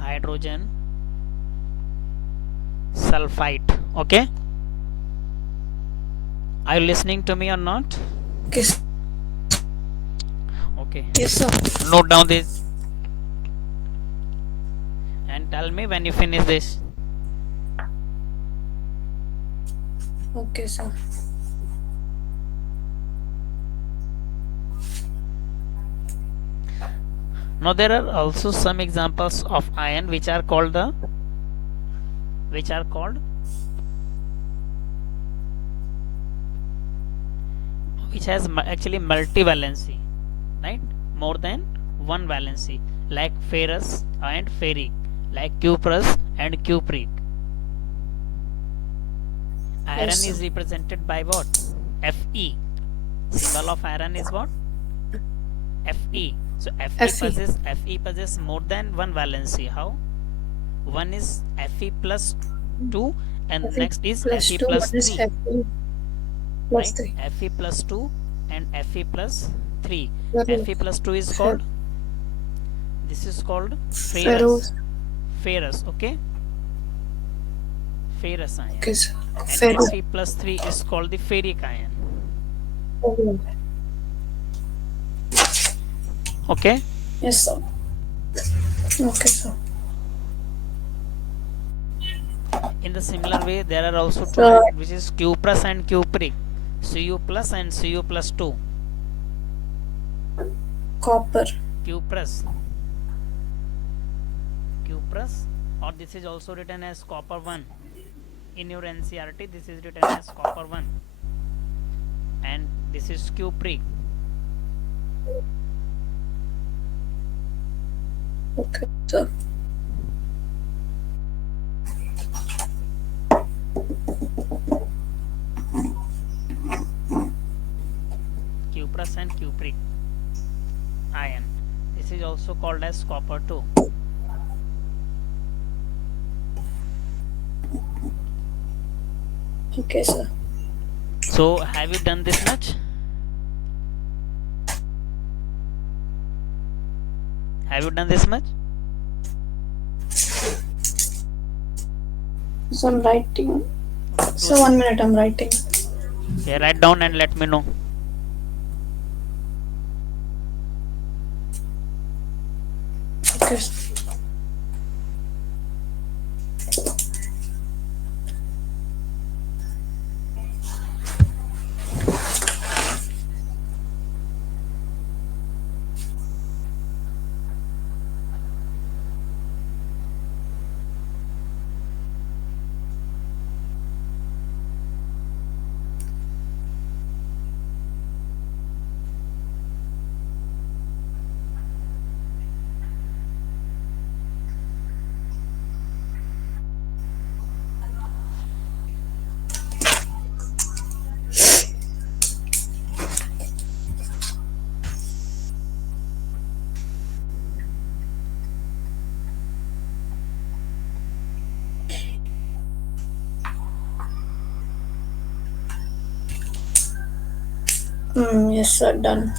Hydrogen sulfite. Okay, are you listening to me or not? Okay. Okay, Yes, sir. note down this and tell me when you finish this. Okay, sir. Now there are also some examples of ion which are called which has actually multivalency, right? More than one valency, like ferrous and ferric, like cuprous and cupric. Iron Yes, is sir. represented by what? Fe. Symbol of iron is what? Fe. So Fe. Fe possesses more than one valency. How? One is Fe plus 2 and Fe next is plus Fe 2. plus One is 3, Fe plus right? 3. Fe plus 2 and Fe plus 3. Very Fe plus 2 is fair. called, this is called ferrous. Ferrous. Ferrous, okay? Ferrous ion. Okay, sir. And Ferrous. Fe plus 3 is called the ferric ion. Okay? Yes, sir. Okay, sir. In the similar way, there are also two So, ions which is cuprous and cupric. Cu plus and Cu plus 2. copper. Cuprous. Cuprous, or this is also written as copper 1. In your NCRT, this is written as copper 1. And this is cupric. Okay, sir. Cuprous and cupric ion. This is also called as copper too. Okay, sir. So have you done this much? Have you done this much? So I'm writing. Okay, So 1 minute, I'm writing. okay, write down and let me know. Okay. Yes, sir. Done.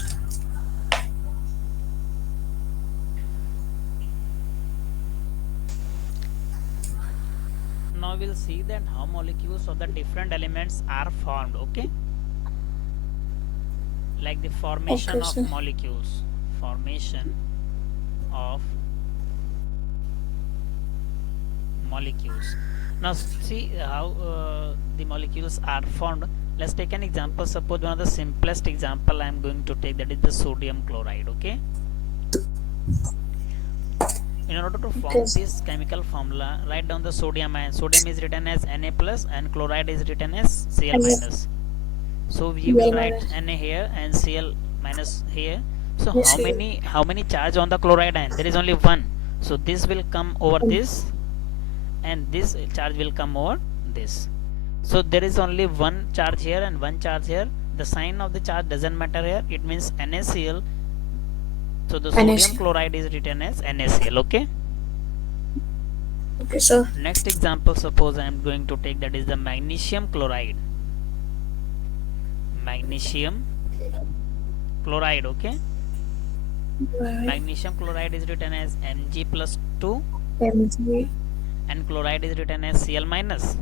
Now we'll see that how molecules of the different elements are formed. Okay, like the formation Okay, of sir. molecules. Formation of molecules. Now see how the molecules are formed. Let's take an example. Suppose one of the simplest example I am going to take, that is the sodium chloride. Okay, in order to Okay, form sir. this chemical formula, write down the sodium ion. Sodium is written as Na plus and chloride is written as Cl And minus. So we will real write minus. Na here and Cl minus here. So Yes, real. how many charge on the chloride ion? There is only one. So this will come over this and this charge will come over this. So there is only one charge here and one charge here. The sign of the charge doesn't matter here. It means NaCl. So the sodium NaCl. chloride is written as NaCl. Okay. Okay, sir. Next example, suppose I am going to take, that is the magnesium chloride. Magnesium chloride. Okay. Right. Magnesium chloride is written as Mg plus 2 Mg. and chloride is written as Cl minus.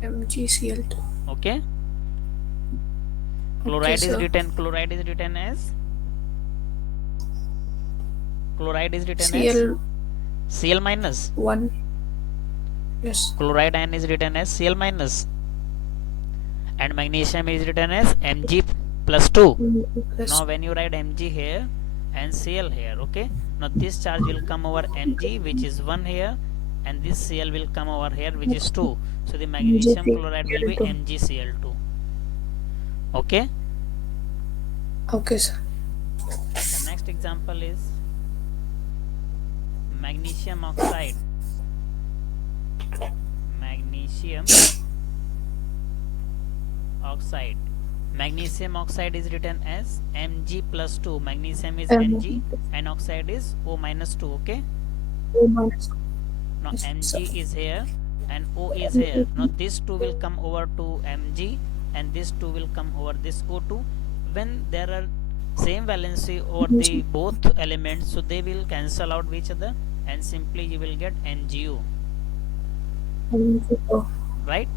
MgCl2. Okay. Okay, Chloride is sir. written chloride is written as chloride is written as Cl1. Cl minus. Yes. Chloride ion is written as Cl minus and magnesium is written as Mg plus 2. Plus. Now when you write Mg here and Cl here, okay, now this charge will come over Mg, which is 1 here, and this Cl will come over here, which is 2. So the magnesium chloride will be MgCl2. MgCl2. Okay. Okay, sir. The next example is magnesium oxide. Magnesium oxide. Magnesium oxide is written as Mg plus 2. Magnesium is Mg and oxide is O minus 2. Okay. O minus. Now Yes, sir. Mg is here and O is here. Now this 2 will come over to Mg and this 2 will come over this O2. When there are same valency over the both elements, so they will cancel out each other and simply you will get NGO. Right?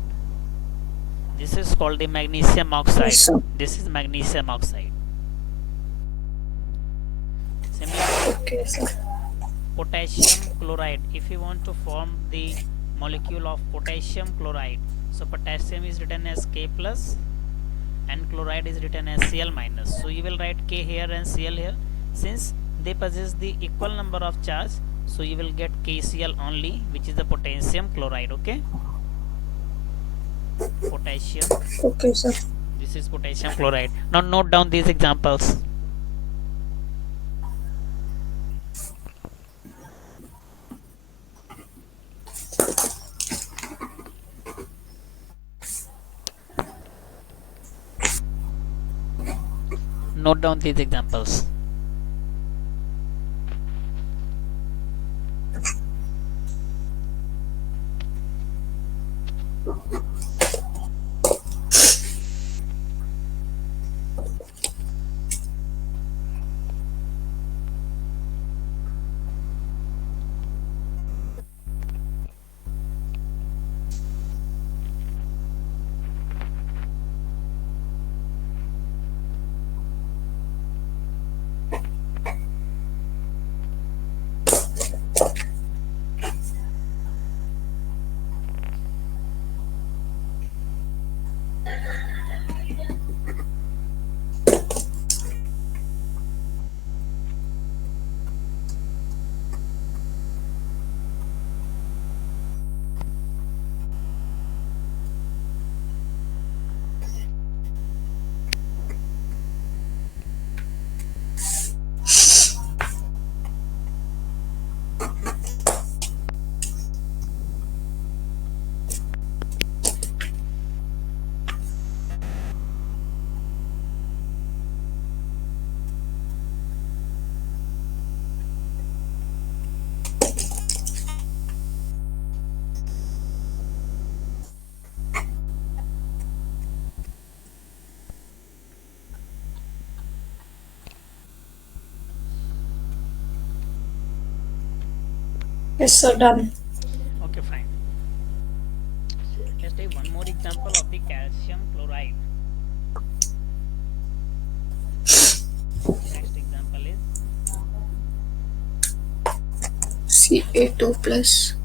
This is called the magnesium oxide. Yes, sir. This is magnesium oxide. Similarly, Okay, sir. potassium chloride. If you want to form the molecule of potassium chloride, so potassium is written as K plus and chloride is written as Cl minus. So you will write K here and Cl here. Since they possess the equal number of charge, so you will get KCl only, which is the potassium chloride. Okay. Potassium. Okay, sir. This is potassium chloride. Now note down these examples. Note down these examples. Yes, sir, done. Okay, fine. Let's take one more example of the calcium chloride. Next example is Ca2 plus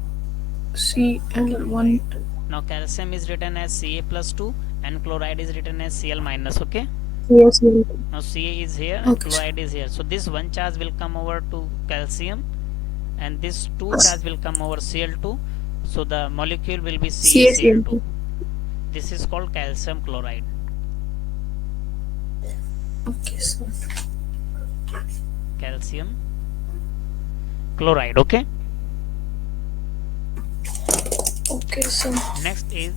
Cl1. chloride. Now calcium is written as Ca plus 2 and chloride is written as Cl minus. Okay. Yes, yes. Now Ca is here and Okay, sir. chloride is here. So this one charge will come over to calcium and this 2 charge will come over Cl2. So the molecule will be CaCl2. CaCl2. This is called calcium chloride. Okay, sir. Calcium chloride. Okay. Okay, sir. Next is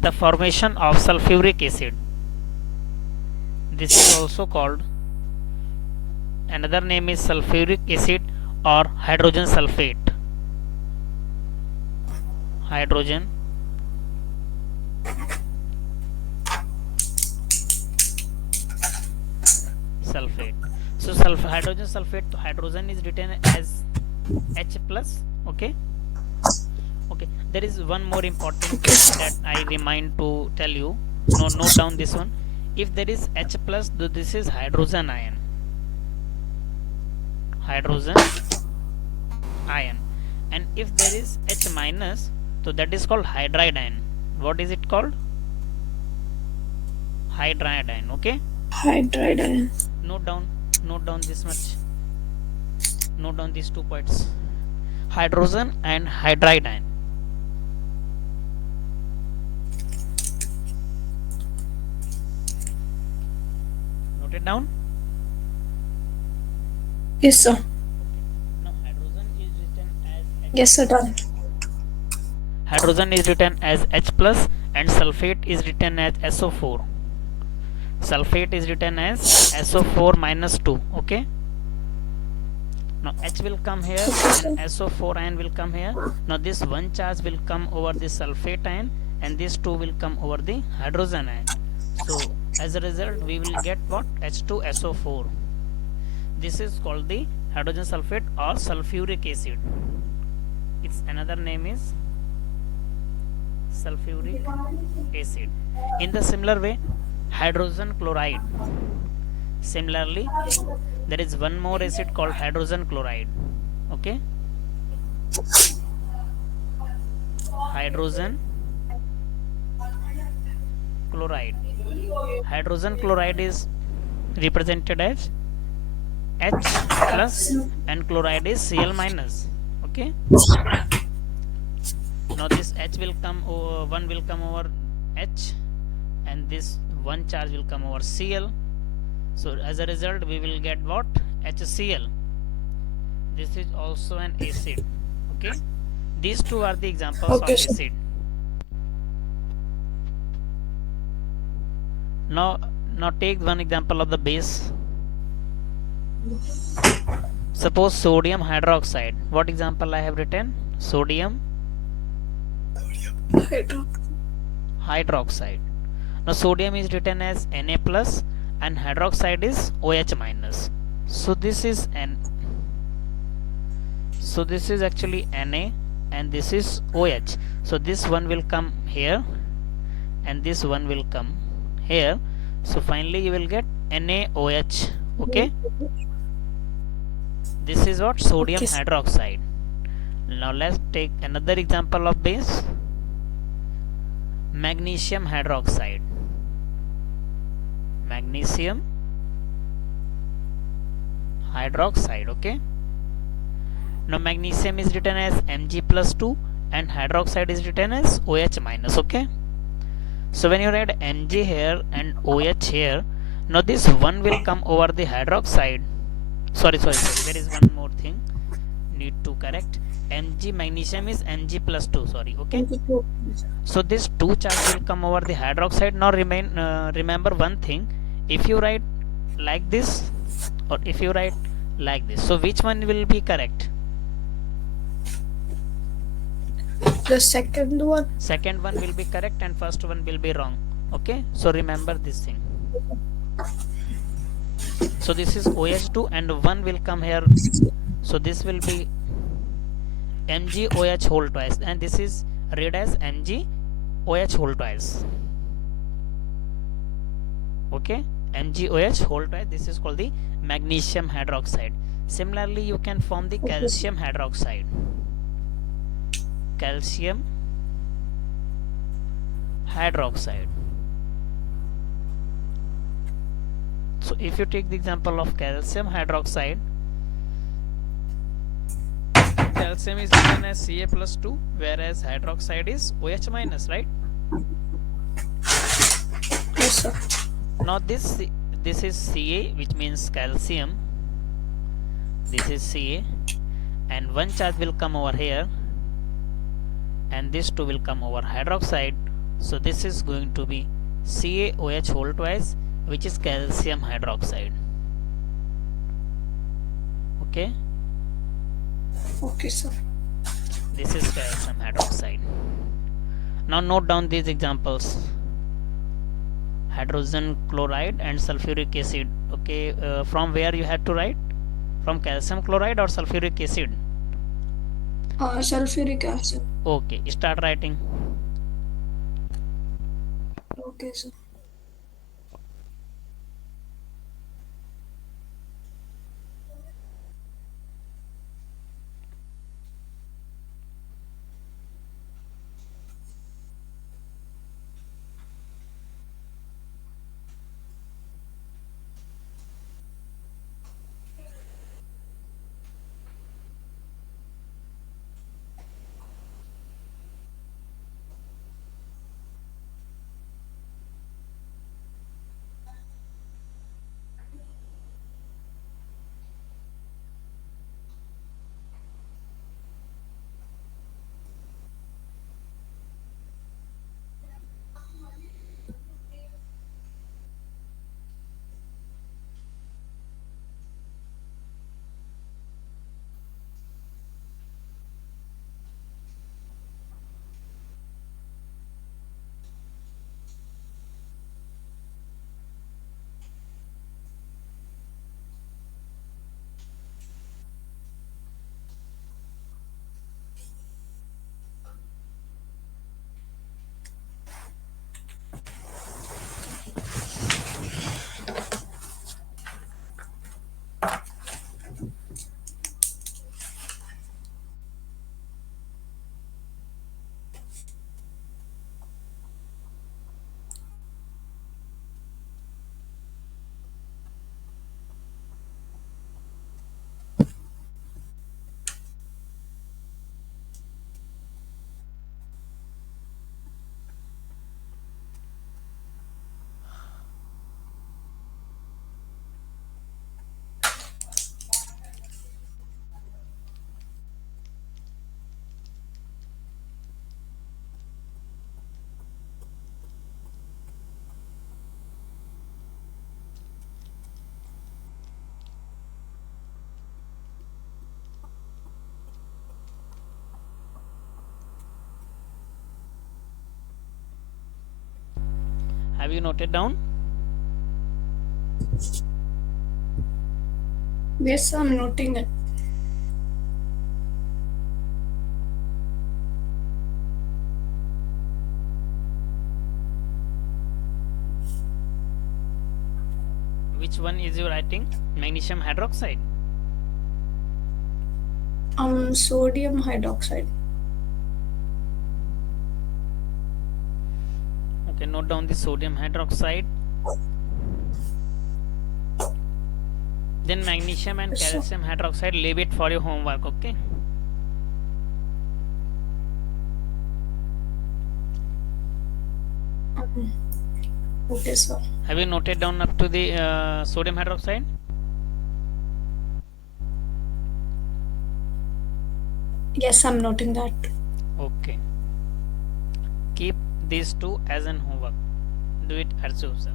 the formation of sulfuric acid. This is also called, another name is sulfuric acid or hydrogen sulfate. Hydrogen sulfate. So hydrogen sulfate, hydrogen is written as H plus. Okay. Okay, there is one more important Okay, thing sir. that I remind to tell you. No, note down this one. If there is H plus, this is hydrogen ion. Hydrogen ion. And if there is H minus, so that is called hydride ion. What is it called? Hydride ion. Okay. Hydride ion. Note down. Note down this much. Note down these 2 points. Hydrogen and hydride ion. Note it down. Yes, sir. Now hydrogen is written as H. Yes, sir, done. Hydrogen is written as H plus and sulfate is written as SO4. Sulfate is written as SO4 minus 2. Okay. Now H will come here Okay, sir. and SO4 ion will come here. Now this one charge will come over the sulfate ion and this 2 will come over the hydrogen ion. So as a result we will get what? H2SO4. This is called the hydrogen sulfate or sulfuric acid. Its another name is sulfuric acid. In the similar way, hydrogen chloride. Similarly, there is one more acid called hydrogen chloride. Okay. Hydrogen chloride. Hydrogen chloride is represented as H plus and chloride is Cl minus. Okay. Now this H will come over, one will come over H and this one charge will come over Cl. So as a result we will get what? HCl. This is also an acid. Okay. These two are the examples Okay, of sir. acid. Now, now take one example of the base. Suppose sodium hydroxide. What example I have written? Sodium hydroxide. Now sodium is written as Na plus and hydroxide is OH minus. So this is actually Na and this is OH. So this one will come here and this one will come here. So finally you will get NaOH. Okay, this is what Okay, sodium sir. hydroxide. Now let's take another example of base, magnesium hydroxide. Magnesium hydroxide. Okay, now magnesium is written as Mg plus 2 and hydroxide is written as OH minus. Okay, so when you write Mg here and OH here, now this one will come over the hydroxide. Sorry, there is one more thing need to correct. Mg magnesium is Mg plus 2, sorry. Okay, 22. so this 2 charge will come over the hydroxide. Now remember one thing, if you write like this or if you write like this, so which one will be correct? The second one. Second one will be correct and first one will be wrong. Okay, so remember this thing. So this is OH2 and 1 will come here, so this will be MgOH whole twice and this is read as MgOH whole twice. Okay, MgOH whole twice, this is called the magnesium hydroxide. Similarly you can form the Okay. calcium hydroxide. Calcium hydroxide. So if you take the example of calcium hydroxide, calcium is written as Ca plus 2 whereas hydroxide is OH minus, right? Yes, sir. Now this is Ca, which means calcium. This is Ca and one charge will come over here and this two will come over hydroxide. So this is going to be CaOH whole twice, which is calcium hydroxide. Okay, Okay, sir. this is calcium hydroxide. Now note down these examples: hydrogen chloride and sulfuric acid. Okay, from where you had to write? From calcium chloride or sulfuric acid? Sulfuric acid. Okay, start writing. Okay, sir. Have you noted down? Yes, I'm noting it. Which one is you writing? Magnesium hydroxide. Sodium hydroxide. Okay, note down the sodium hydroxide. Then magnesium and Yes, sir. calcium hydroxide, leave it for your homework. Okay. Um, okay, sir. Have you noted down up to the sodium hydroxide? Yes, I'm noting that. Okay. Keep these two as an homework. Do it as yourself.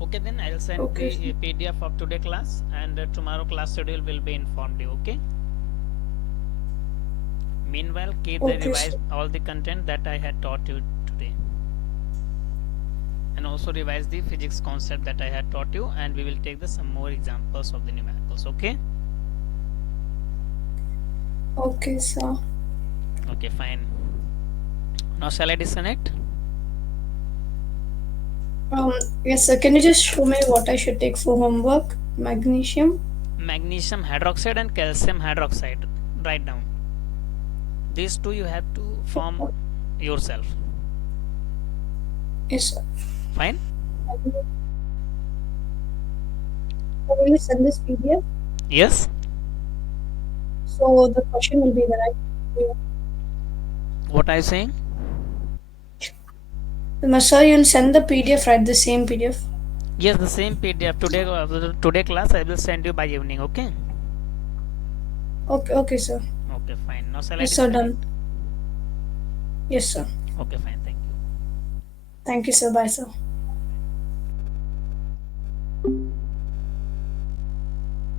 Okay, then I'll send Okay, the sir. PDF of today class, and tomorrow class schedule will be informed you. Okay. Meanwhile, keep the Okay, revise sir. all the content that I had taught you today, and also revise the physics concept that I had taught you, and we will take some more examples of the numericals. Okay. Okay, sir. Okay, fine. Now shall I disconnect? Um, yes, sir. Can you just show me what I should take for homework? Magnesium? Magnesium hydroxide and calcium hydroxide. Write down. These two you have to form yourself. Yes, sir. Fine. Will you send this PDF? Yes. So the question will be the right. What are you saying? Sir, you'll send the PDF, right? The same PDF. Yes, the same PDF today. Today class I will send you by evening. Okay. Okay, okay, sir. Okay, fine. Now shall I Yes, sir. Done. disconnect? Yes, sir. Okay, fine. Thank you. Thank you, sir. Bye, sir.